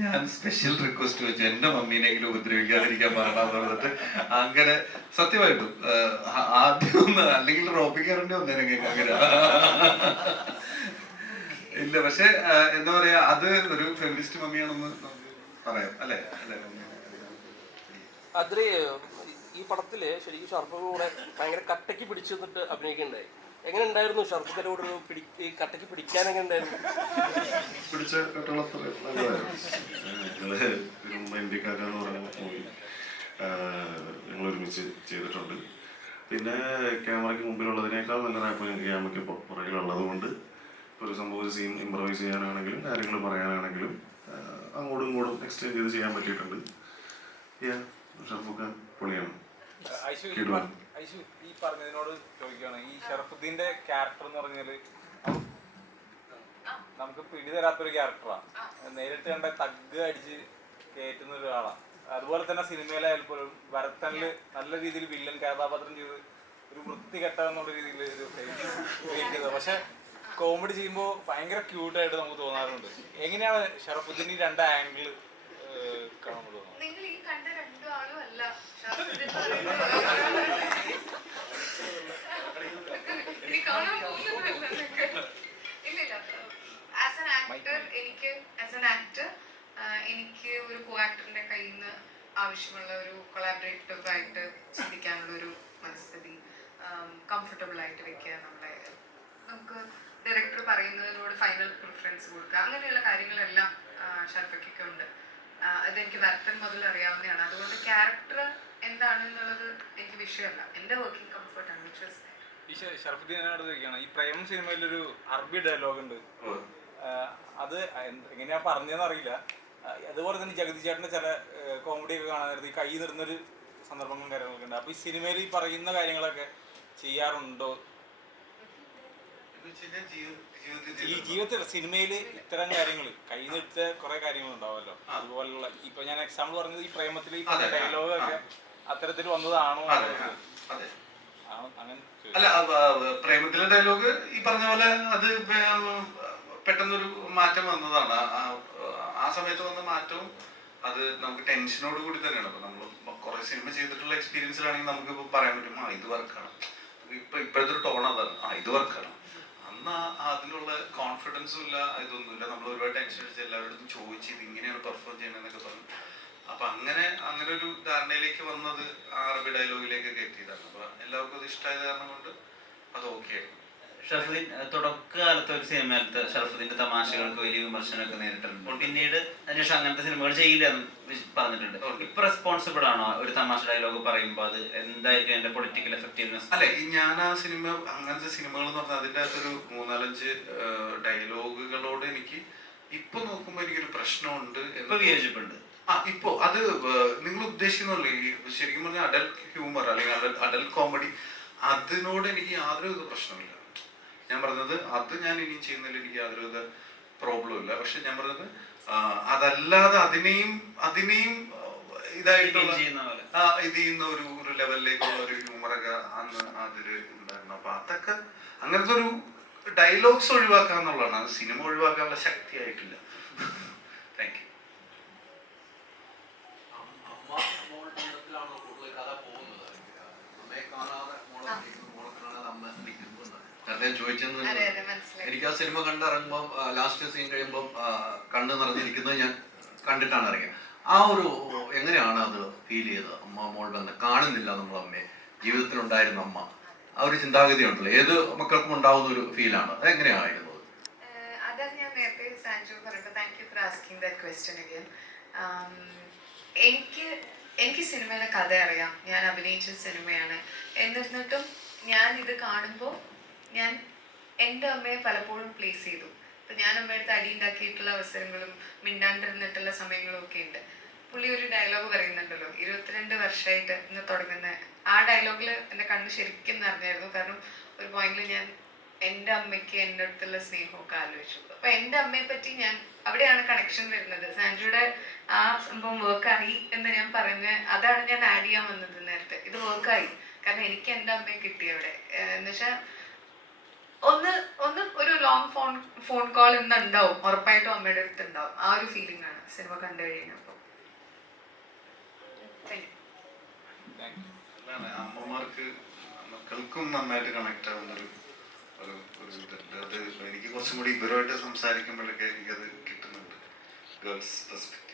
ഞാൻ സ്പെഷ്യൽ റിക്വസ്റ്റ് വെച്ചു, എന്റെ മമ്മീനെങ്കിലും ഉപദ്രവിക്കാതിരിക്കാൻ പറഞ്ഞാന്ന് പറഞ്ഞിട്ട്. അങ്ങനെ സത്യമായിട്ടും ആദ്യം ഒന്ന്, അല്ലെങ്കിൽ റോപ്പിക്കാറുണ്ട് ഒന്നേനെങ്കിൽ അങ്ങനെ ഇല്ല. പക്ഷെ എന്താ പറയാ, അത് ഒരു ഫെമിനിസ്റ്റ് മമ്മിയാണെന്ന് പറയാം അല്ലേ? അതില് ഈ പടത്തില് ശരിക്കും ഷർഫിന്റെ കൂടെ ഭയങ്കര കട്ടയ്ക്ക് പിടിച്ചു നിന്നിട്ട് അഭിനയിക്കുന്നുണ്ടായി. എങ്ങനെ ഉണ്ടായിരുന്നു ഷർഫിന്റെ കൂടെ ഒരു കട്ടയ്ക്ക് പിടിക്കാൻ? എങ്ങനെ ഉണ്ടായിരുന്നു? പിടിച്ച ഇന്ത്യക്കാരെന്ന് പറയുന്ന മൂവി ഞങ്ങൾ ഒരുമിച്ച് ചെയ്തിട്ടുണ്ട്. പിന്നെ ക്യാമറയ്ക്ക് മുമ്പിലുള്ളതിനേക്കാൾ നല്ല റാപ്പ് ക്യാമറയ്ക്ക് പുറകിലുള്ളത് കൊണ്ട് ഒരു സംഭവം, ഒരു സീൻ ഇംപ്രവൈസ് ചെയ്യാനാണെങ്കിലും കാര്യങ്ങൾ പറയാനാണെങ്കിലും അങ്ങോട്ടും ഇങ്ങോട്ടും എക്സ്ചേഞ്ച് ചെയ്ത് ചെയ്യാൻ പറ്റിയിട്ടുണ്ട്. ഷർഫുഖാൻ പൊളിയാണ്. ഐശു ഈ പറഞ്ഞതിനോട് ചോദിക്കുകയാണ്, ഈ ഷറഫുദ്ദീന്റെ ക്യാരക്ടർ എന്ന് പറഞ്ഞാല് നമുക്ക് പിടി തരാത്തൊരു ക്യാരക്ടറാണ്. നേരിട്ട് കണ്ട തഗ് അടിച്ച് കയറ്റുന്ന ഒരാളാണ്. അതുപോലെ തന്നെ സിനിമയിലായാലും പോലും ഭരതനില് നല്ല രീതിയിൽ വില്ലൻ കഥാപാത്രം ചെയ്ത് ഒരു വൃത്തികെട്ട എന്നുള്ള രീതിയിൽ ഒരു ക്രിയേറ്റ് ചെയ്തത്. പക്ഷെ കോമഡി ചെയ്യുമ്പോൾ ഭയങ്കര ക്യൂട്ടായിട്ട് നമുക്ക് തോന്നാറുണ്ട്. എങ്ങനെയാണ് ഷറഫുദ്ദീൻ ഈ രണ്ട് ആംഗിൾ കാണുമ്പോൾ തോന്നുന്നത്? നിങ്ങൾ ഈ കണ്ട രണ്ടാളും അല്ല ഇനി കാണാൻ പോകുന്നതല്ല. ഇല്ലില്ല, ആസ് ആൻ ആക്ടർ എനിക്ക് ഒരു കോ ആക്ടറിന്റെ കയ്യിൽ നിന്ന് ആവശ്യമുള്ള ഒരു കൊളാബറേറ്റീവ് ആയിട്ട് ചിന്തിക്കാനുള്ള ഒരു മനസ്ഥിതി, കംഫർട്ടബിൾ ആയിട്ട് വെക്കുക, നമുക്ക് ഡയറക്ടർ പറയുന്നതിനോട് ഫൈനൽ പ്രിഫറൻസ് കൊടുക്കുക, അങ്ങനെയുള്ള കാര്യങ്ങളെല്ലാം ഷർഫയ്ക്കൊക്കെ ഉണ്ട്. അതെനിക്ക് ഭരതൻ മുതൽ അറിയാവുന്നതാണ്. അതുകൊണ്ട് ക്യാരക്ടർ എന്താണെന്നുള്ളത് എനിക്ക് വിഷയമല്ല, എൻ്റെ വർക്കിംഗ് കംഫർട്ടാണ്. ഈ ഷറഫുദ്ദീനോട് ചോദിക്കുകയാണ്, ഈ പ്രേമം സിനിമയിലൊരു അറബി ഡയലോഗ് ഉണ്ട്, അത് എങ്ങനെയാ പറഞ്ഞതെന്ന് അറിയില്ല. അതുപോലെ തന്നെ ജഗതി ചേട്ടൻ്റെ ചില കോമഡി ഒക്കെ കാണാൻ നേരത്തെ ഈ കൈ നിറുന്നൊരു സന്ദർഭങ്ങളും കാര്യങ്ങളൊക്കെ ഉണ്ട്. അപ്പൊ ഈ സിനിമയിൽ ഈ പറയുന്ന കാര്യങ്ങളൊക്കെ ചെയ്യാറുണ്ടോ? ഈ ജീവിതത്തിൽ സിനിമയിൽ ഇത്തരം കാര്യങ്ങൾ കൈ നിർത്ത കുറെ കാര്യങ്ങൾ ഉണ്ടാവുമല്ലോ, അതുപോലുള്ള ഇപ്പൊ ഞാൻ എക്സാമ്പിൾ പറഞ്ഞത് ഈ പ്രേമത്തിൽ ഈ ഡയലോഗ് ഒക്കെ അത്തരത്തിൽ വന്നതാണോ? അല്ല, പ്രേമത്തിലെ ഡയലോഗ് ഈ പറഞ്ഞ പോലെ അത് പെട്ടെന്നൊരു മാറ്റം വന്നതാണ്. ആ സമയത്ത് വന്ന മാറ്റവും അത് നമുക്ക് ടെൻഷനോട് കൂടി തന്നെയാണ്. അപ്പൊ നമ്മൾ കുറെ സിനിമ ചെയ്തിട്ടുള്ള എക്സ്പീരിയൻസിലാണെങ്കിൽ നമുക്ക് ഇപ്പൊ പറയാൻ പറ്റും, ഇത് വർക്കാണ്. ഇപ്പോഴത്തെ ഒരു ടോൺ അതാണ്, ഇത് വർക്കാണ്. അന്ന് അതിനുള്ള കോൺഫിഡൻസും ഇല്ല, ഇതൊന്നുമില്ല. നമ്മൾ ഒരുപാട് ടെൻഷൻ അടിച്ച് എല്ലാവരോടും ചോദിച്ച് ഇത് ഇങ്ങനെയാണ് പെർഫോം ചെയ്യണമെന്നൊക്കെ പറഞ്ഞു. അപ്പൊ അങ്ങനെ ഒരു ധാരണയിലേക്ക് വന്നത് അറബി ഡയലോഗിലേക്കൊക്കെ എത്തിയതാണ്. അപ്പൊ എല്ലാവർക്കും അത് ഇഷ്ടമായത് കാരണം കൊണ്ട് അത് ഓക്കെ ആയിരുന്നു. ഷറഫുദ്ദീൻ തുടക്കകാലത്ത് ഒരു സിനിമയിലത്തെ ഷറഫുദ്ദീന്റെ തമാശകൾക്ക് വലിയ വിമർശനമൊക്കെ നേരിട്ടുണ്ട്. പിന്നീട് അതിനുശേഷം അങ്ങനത്തെ സിനിമകൾ ചെയ്യില്ല എന്ന് പറഞ്ഞിട്ടുണ്ട്. ഇപ്പൊ റെസ്പോൺസിബിൾ ആണോ ഒരു തമാശ ഡയലോഗ് പറയുമ്പോൾ? അത് എന്തായിരിക്കും എന്റെ പൊളിറ്റിക്കൽ എഫക്റ്റീവ്നെസ്? അല്ലെ, ഞാൻ ആ സിനിമ അങ്ങനത്തെ സിനിമകൾ എന്ന് പറഞ്ഞാൽ അതിൻ്റെ അകത്തൊരു 3-4 ഡയലോഗുകളോട് എനിക്ക് ഇപ്പൊ നോക്കുമ്പോ എനിക്കൊരു പ്രശ്നമുണ്ട്, വിയോജിപ്പുണ്ട്. ഇപ്പോ അത് നിങ്ങൾ ഉദ്ദേശിക്കുന്നുള്ളൂ ശരിക്കും പറഞ്ഞാൽ അഡൽട്ട് ഹ്യൂമർ അല്ലെങ്കിൽ അഡൽട്ട് കോമഡി, അതിനോട് എനിക്ക് യാതൊരു പ്രശ്നമില്ല. ഞാൻ പറഞ്ഞത് അത് ഞാൻ ഇനിയും ചെയ്യുന്നതിൽ എനിക്ക് യാതൊരു പ്രോബ്ലം ഇല്ല. പക്ഷെ ഞാൻ പറഞ്ഞത് അതല്ലാതെ അതിനെയും ഇതായിട്ടുള്ള ഇത് ചെയ്യുന്ന ഒരു ലെവലിലേക്കുള്ള ഒരു ഹ്യൂമറൊക്കെ അന്ന് അതിൽ ഉണ്ടായിരുന്നു. അപ്പൊ അതൊക്കെ അങ്ങനത്തെ ഒരു ഡയലോഗ്സ് ഒഴിവാക്കാന്നുള്ളതാണ്, അത് സിനിമ ഒഴിവാക്കാനുള്ള ശക്തിയായിട്ടില്ല. Thank you. ഞാൻ ചോദിച്ചെന്ന് എനിക്ക് ആ സിനിമ കണ്ടിറങ്ങുമ്പോൾ ലാസ്റ്റ് സീൻ കഴിയുമ്പോൾ കണ്ണ് നിറഞ്ഞിരിക്കുന്നത് ഞാൻ കണ്ടിട്ടാണ് ഇറങ്ങിയത്. ആ ഒരു എങ്ങനെയാണ് അത് ഫീൽ ചെയ്തത്? അമ്മ മോൾ ബന്ധം കാണുന്നില്ല നമ്മൾ അമ്മയെ, ജീവിതത്തിലുണ്ടായിരുന്ന അമ്മ, ആ ഒരു ചിന്താഗതി ഉണ്ടല്ലോ, ഏത് മക്കൾക്കും ഉണ്ടാവുന്ന ഒരു ഫീലാണ്. അത് എങ്ങനെയായിരുന്നത്? അതാണ് ഞാൻ നേരത്തെ സാൻജു പറഞ്ഞത്. Thank you for asking that question again. എനിക്ക് സിനിമയിലെ കഥ അറിയാം, ഞാൻ അഭിനയിച്ച സിനിമയാണ്. എന്നിരുന്നിട്ടും ഞാൻ ഇത് കാണുമ്പോൾ ഞാൻ എൻ്റെ അമ്മയെ പലപ്പോഴും പ്ലേസ് ചെയ്തു. അപ്പം ഞാൻ അമ്മയുടെ അടി ഉണ്ടാക്കിയിട്ടുള്ള അവസരങ്ങളും മിണ്ടാണ്ടിരുന്നിട്ടുള്ള സമയങ്ങളും ഒക്കെ ഉണ്ട്. പുള്ളി ഒരു ഡയലോഗ് പറയുന്നുണ്ടല്ലോ, 22 വർഷമായിട്ട് ഇന്ന് തുടങ്ങുന്ന ആ ഡയലോഗിൽ എൻ്റെ കണ്ണ് ശരിക്കും നിറഞ്ഞായിരുന്നു. കാരണം ഒരു പോയിന്റിൽ ഞാൻ എൻ്റെ അമ്മയ്ക്ക് എൻ്റെ അടുത്തുള്ള സ്നേഹമൊക്കെ ആലോചിച്ചു. അപ്പം എൻ്റെ അമ്മയെ പറ്റി ഞാൻ അവിടെയാണ് കണക്ഷൻ വരുന്നത്. സാൻഡ്രയുടെ ആ സംഭവം വർക്കായി എന്ന് ഞാൻ അതാണ് ഞാൻ ആഡ് ചെയ്യാൻ വന്നത് നേരത്തെ. ഇത് വർക്കായി കാരണം എനിക്ക് എൻ്റെ അമ്മയെ കിട്ടി അവിടെ. എന്നുവെച്ചാൽ ഒന്ന് ഒരു ലോങ് ഫോൺ കോൾ ഇന്ന് ഉണ്ടാവും, ഉറപ്പായിട്ടും അമ്മയുടെ അടുത്ത് ഉണ്ടാവും. ആ ഒരു ഫീലിംഗ് ആണ് സിനിമ കണ്ടു കഴിഞ്ഞപ്പോൾ. അമ്മമാർക്ക് മക്കൾക്കും നന്നായിട്ട് കണക്ട് ആവുന്ന ഒരു ഇതുണ്ട്. അത് എനിക്ക് കുറച്ചും കൂടി ഇവരുമായിട്ട് സംസാരിക്കുമ്പോഴൊക്കെ എനിക്കത് കിട്ടുന്നുണ്ട്. Girls perspective.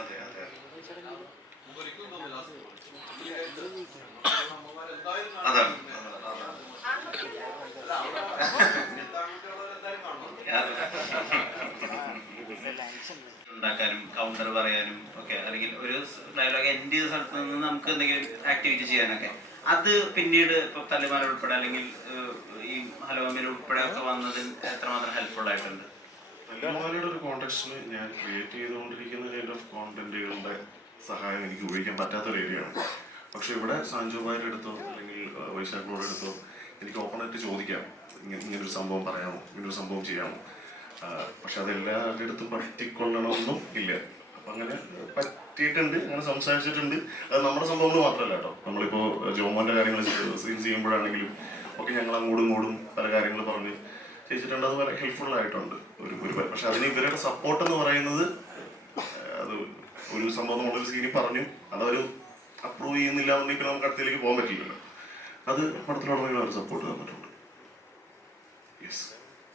അതെ അതെ അതാണ് ഉണ്ടാക്കാനും കൗണ്ടർ പറയാനും ഒക്കെ, അല്ലെങ്കിൽ ഒരു ഡയലോഗ് എൻഡ് ചെയ്ത സ്ഥലത്ത് നിന്ന് നമുക്ക് എന്തെങ്കിലും ആക്ടിവിറ്റി ചെയ്യാനൊക്കെ, അത് പിന്നീട് ഇപ്പൊ തല്ലുമാല ഉൾപ്പെടെ അല്ലെങ്കിൽ ഈ ഹലോമയിൽ ഉൾപ്പെടെ ഒക്കെ വന്നതിന് എത്രമാത്രം ഹെൽപ്ഫുൾ ആയിട്ടുണ്ട്? തല്ലുമാലയുടെ ഒരു കോണ്ടെക്സ്റ്റിന് ഞാൻ ക്രിയേറ്റ് ചെയ്തുകൊണ്ടിരിക്കുന്ന കൈൻഡ് ഓഫ് കോണ്ടന്റുകളുടെ സഹായം എനിക്ക് ഉപയോഗിക്കാൻ പറ്റാത്തൊരു ഏരിയയാണ്. പക്ഷെ ഇവിടെ സാഞ്ചോ ഭായിയുടെ അടുത്തോ അല്ലെങ്കിൽ വൈശാഖിനോട് അടുത്തോ എനിക്ക് ഓപ്പണായിട്ട് ചോദിക്കാം, ഇങ്ങനൊരു സംഭവം പറയാമോ, ഇങ്ങനൊരു സംഭവം ചെയ്യാമോ. പക്ഷെ അത് എല്ലാവരുടെ അടുത്തും പറ്റിക്കൊള്ളണമെന്നും ഇല്ല. അപ്പം അങ്ങനെ പറ്റിയിട്ടുണ്ട്, അങ്ങനെ സംസാരിച്ചിട്ടുണ്ട്. അത് നമ്മുടെ സംഭവങ്ങൾ മാത്രമല്ല കേട്ടോ. നമ്മളിപ്പോൾ ജോമോൻ്റെ കാര്യങ്ങൾ സീൻ ചെയ്യുമ്പോഴാണെങ്കിലും ഒക്കെ ഞങ്ങൾ അങ്ങോട്ടും പല കാര്യങ്ങൾ പറഞ്ഞ് ചെയ്തിട്ടുണ്ട്. അത് വളരെ ഹെൽപ്ഫുൾ ആയിട്ടുണ്ട് ഒരു പക്ഷെ അതിന് ഇവരുടെ സപ്പോർട്ട് എന്ന് പറയുന്നത്, അത് ഒരു സംഭവം നമ്മളൊരു സീനിൽ പറഞ്ഞു അതവർ അപ്രൂവ് ചെയ്യുന്നില്ല എന്നുണ്ടെങ്കിൽ നമുക്ക് അടുത്തേക്ക് പോകാൻ പറ്റില്ലല്ലോ. അത് പടത്തിലുടനീളം അവർ സപ്പോർട്ട് തന്നിട്ടുണ്ട്. യെസ്.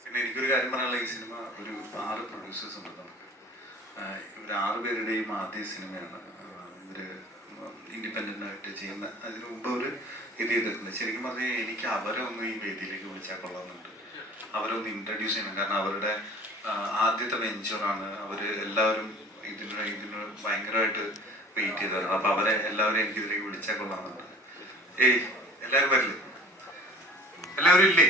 പിന്നെ എനിക്കൊരു കാര്യം പറയാനുള്ള, ഈ സിനിമ ഒരു 6 പ്രൊഡ്യൂസേഴ്സ് ഉണ്ട് നമുക്ക്. ഇവർ 6 പേരുടെയും ആദ്യ സിനിമയാണ്. ഇവര് ഇൻഡിപെൻഡൻ്റ് ആയിട്ട് ചെയ്യുന്ന. അതിന് മുമ്പ് ഒരു ഇത് ചെയ്തിട്ടുണ്ട്. ശരിക്കും പറഞ്ഞാൽ എനിക്ക് അവരെ ഒന്ന് ഈ വേദിയിലേക്ക് വിളിച്ചാൽ കൊള്ളാമെന്നുണ്ട്. അവരൊന്ന് ഇൻട്രൊഡ്യൂസ് ചെയ്യണം. കാരണം അവരുടെ ആദ്യത്തെ വെഞ്ചറാണ്. അവർ എല്ലാവരും ഇതിന് ഭയങ്കരമായിട്ട് വെയിറ്റ് ചെയ്തവരാണ്. അപ്പോൾ അവരെ എല്ലാവരും എനിക്കിതിലേക്ക് വിളിച്ചാൽ കൊള്ളാമെന്നുണ്ട്. എല്ലാവരും വരില്ലേ? എല്ലാവരും ഇല്ലേ?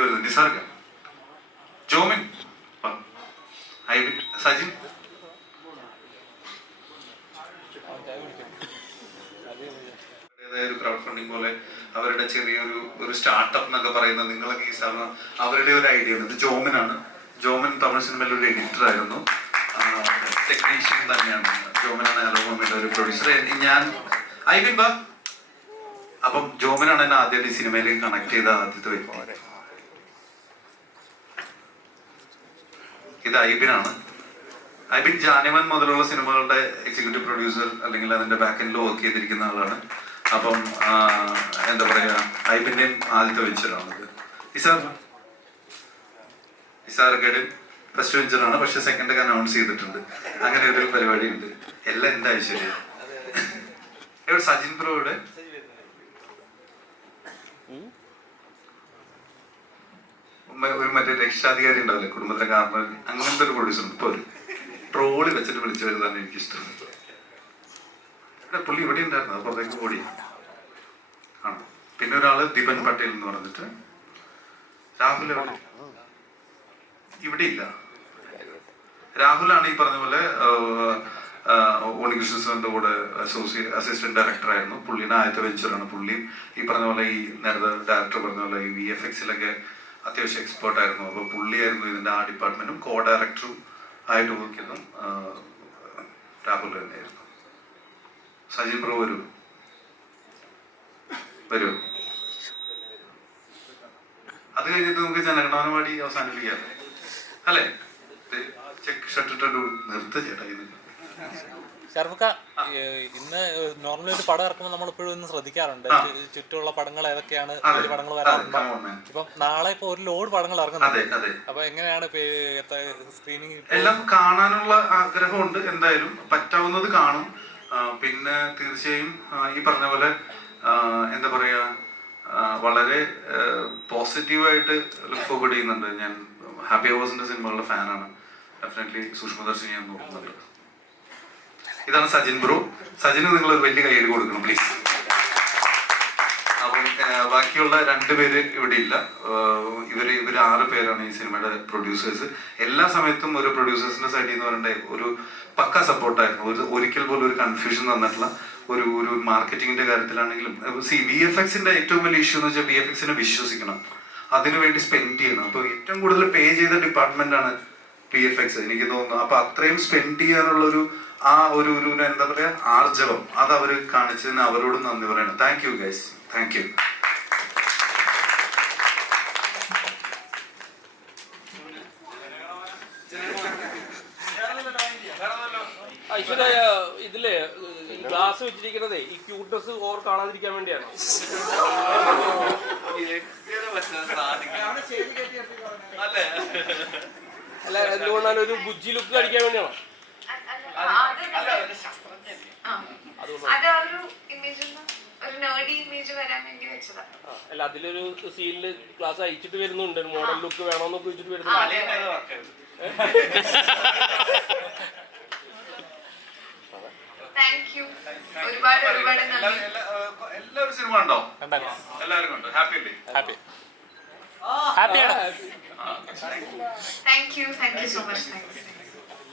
വരുന്നു നിസാർക്ക, ജോമിൻ, ഐബിൻ, സജിൻ. ഒരു ക്രൗഡ് ഫണ്ടിങ് പോലെ അവരുടെ ചെറിയൊരു സ്റ്റാർട്ടപ്പ് എന്നൊക്കെ പറയുന്നത്, നിങ്ങളൊക്കെ ഈ സ്ഥലം അവരുടെ ഒരു ഐഡിയ ആണ്. ഇത് ജോമിനാണ്. ജോമിൻ തമിഴ് സിനിമയിലെ ഒരു എഡിറ്റർ ആയിരുന്നു, ടെക്നീഷ്യൻ തന്നെയാണ്. ജോമിനാണ് ഹലോ മമ്മിയുടെ ഒരു പ്രൊഡ്യൂസർ. ഞാൻ ഐബിൻ ബാ. അപ്പം ജോമിനാണ് എന്നെ ആദ്യമായിട്ട് ഈ സിനിമയിലേക്ക് കണക്ട് ചെയ്ത ആദ്യത്തെ വ്യക്തി. ഇത് ഐബിനാണ്. ഐബിൻ ജാനിമൻ മുതലുള്ള സിനിമകളുടെ എക്സിക്യൂട്ടീവ് പ്രൊഡ്യൂസർ അല്ലെങ്കിൽ അതിന്റെ ബാക്ക് എൻഡിൽ വർക്ക് ചെയ്തിരിക്കുന്ന ആളാണ്. അപ്പം എന്താ പറയാ, ഐബിന്റെയും ആദ്യത്തെ വെഞ്ചറാണിത്. ഇസാർക്കയുടെ ഫസ്റ്റ് വെഞ്ചറാണ്, പക്ഷെ സെക്കൻഡ് ഒക്കെ അനൗൺസ് ചെയ്തിട്ടുണ്ട്. അങ്ങനെ ഒരു പരിപാടി ഉണ്ട്. എല്ലാം എന്റെ ഐശ്വര്യം. എവിടെ സജിൻ ബ്രോയുടെ ഒരു മറ്റേ രക്ഷാധികാരി ഉണ്ടാവില്ലേ കുടുംബത്തിലെ കാരണം, അങ്ങനത്തെ ഒരു പ്രൊഡ്യൂസർ ഉണ്ട്. ഇപ്പൊ ഒരു ട്രോളി വെച്ചിട്ട് വിളിച്ചു വരുന്നതാണ് എനിക്കിഷ്ടം. ഇവിടെ പുള്ളി ഇവിടെ ഉണ്ടായിരുന്നു, അപ്പൊ അതൊക്കെ ഓടി ആണ്. പിന്നെ ഒരാള് ദിപൻ പട്ടേൽ എന്ന് പറഞ്ഞിട്ട്, രാഹുൽ ഇവിടെ ഇല്ല. രാഹുലാണ് ഈ പറഞ്ഞ പോലെ ഉണ്ണികൃഷ്ണൻ സാറിന്റെ കൂടെ അസിസ്റ്റന്റ് ഡയറക്ടർ ആയിരുന്നു. പുള്ളിയുടെ ആദ്യത്തെ വെഞ്ചറാണ്. പുള്ളിയും ഈ പറഞ്ഞ പോലെ ഈ നേരത്തെ ഡയറക്ടർ പറഞ്ഞ പോലെ ഈ VFX-ലൊക്കെ അത്യാവശ്യം എക്സ്പേർട്ട് ആയിരുന്നു. അപ്പോൾ പുള്ളിയായിരുന്നു ഇതിന്റെ ആ ഡിപ്പാർട്ട്മെന്റും കോ ഡയറക്ടറും ആയിട്ട് വർക്ക് ചെയ്തതും രാഹുൽ തന്നെയായിരുന്നു. സജിൻ ബ്രോ വരൂ. അത് കഴിഞ്ഞിട്ട് നമുക്ക് ജനഗണമനപാടി അവസാനിപ്പിക്കാം അല്ലേ? ചെക്ക് ഷട്ടിട്ട് നിർത്ത ചേട്ടാ. ഷർഫക്ക, ഇന്ന് നോർമലി ഒരു പടം ഇറക്കുമ്പോൾ നമ്മൾ എപ്പോഴും ഒന്ന് ശ്രദ്ധിക്കാറുണ്ട് ചുറ്റുമുള്ള പടങ്ങൾ ഏതൊക്കെയാണ്, വലിയ പടങ്ങൾ വരാറുണ്ട്. ഇപ്പം നാളെ ഇപ്പൊ ഒരു ലോഡ് പടങ്ങൾ ഇറങ്ങുന്നുണ്ട്. അപ്പൊ എങ്ങനെയാണ് സ്ക്രീനിങ്? എല്ലാം കാണാനുള്ള ആഗ്രഹമുണ്ട്. എന്തായാലും പറ്റാവുന്നത് കാണും. പിന്നെ തീർച്ചയായും ഈ പറഞ്ഞ പോലെ എന്താ പറയാ, വളരെ പോസിറ്റീവായിട്ട് ലുക്ക് ഫോർവേഡ് ചെയ്യുന്നുണ്ട്. ഞാൻ ഹാപ്പി അവേഴ്സിന്റെ സിനിമകളുടെ ഫാനാണ്. ഡെഫിനറ്റ്ലി സൂക്ഷ്മദർശിനി ഞാൻ നോക്കുന്നുണ്ട്. ഇതാണ് സജിൻ ബ്രോ. സജിന് നിങ്ങൾ ഒരു വലിയ കൈയ്യടി കൊടുക്കണം പ്ലീസ്. അപ്പം ബാക്കിയുള്ള 2 പേര് ഇവിടെ ഇല്ല. ഇവര് 6 പേരാണ് ഈ സിനിമയുടെ പ്രൊഡ്യൂസേഴ്സ്. എല്ലാ സമയത്തും ഒരു പ്രൊഡ്യൂസേഴ്സിന്റെ സൈഡിൽ നിന്ന് പറയേണ്ട ഒരു പക്ക സപ്പോർട്ടായിരുന്നു. ഒരിക്കൽ പോലും ഒരു കൺഫ്യൂഷൻ തന്നിട്ടുള്ള ഒരു മാർക്കറ്റിങ്ങിന്റെ കാര്യത്തിലാണെങ്കിലും. VFX-ന്റെ ഏറ്റവും വലിയ ഇഷ്യൂ എന്ന് വെച്ചാൽ VFX-നെ വിശ്വസിക്കണം, അതിനുവേണ്ടി സ്പെൻഡ് ചെയ്യണം. അപ്പൊ ഏറ്റവും കൂടുതൽ പേ ചെയ്ത ഡിപ്പാർട്ട്മെന്റ് ആണ് VFX എനിക്ക് തോന്നുന്നു. അപ്പൊ അത്രയും സ്പെൻഡ് ചെയ്യാനുള്ള ഒരു എന്താ പറയാ ആർജവം അത് അവര് കാണിച്ചതിന് അവരോട് നന്ദി പറയണം. Thank you guys, thank you. ഇതില് ഗ്ലാസ് വെച്ചിരിക്കുന്നതേ ഈ ക്യൂട്ട്നെസ് ഓവർ കാണാതിരിക്കാൻ വേണ്ടിയാണ്. അല്ല, എന്തുകൊണ്ടാണ് ഒരു ബുജ്ജി ലുക്ക് അടിക്കാൻ വേണ്ടിയാണോ? അല്ല, അതിലൊരു സീനില് ക്ലാസ് അയച്ചിട്ട് വരുന്നുണ്ട്, മോഡൽ ലുക്ക് വേണോന്നൊക്കെ വെച്ചിട്ട് വരുന്നുണ്ട്. എല്ലാവരും സിനിമ ഉണ്ടോ? എല്ലാവരും കണ്ടു? ഹാപ്പി അല്ലേ? Happy. Thank you so much. Thanks.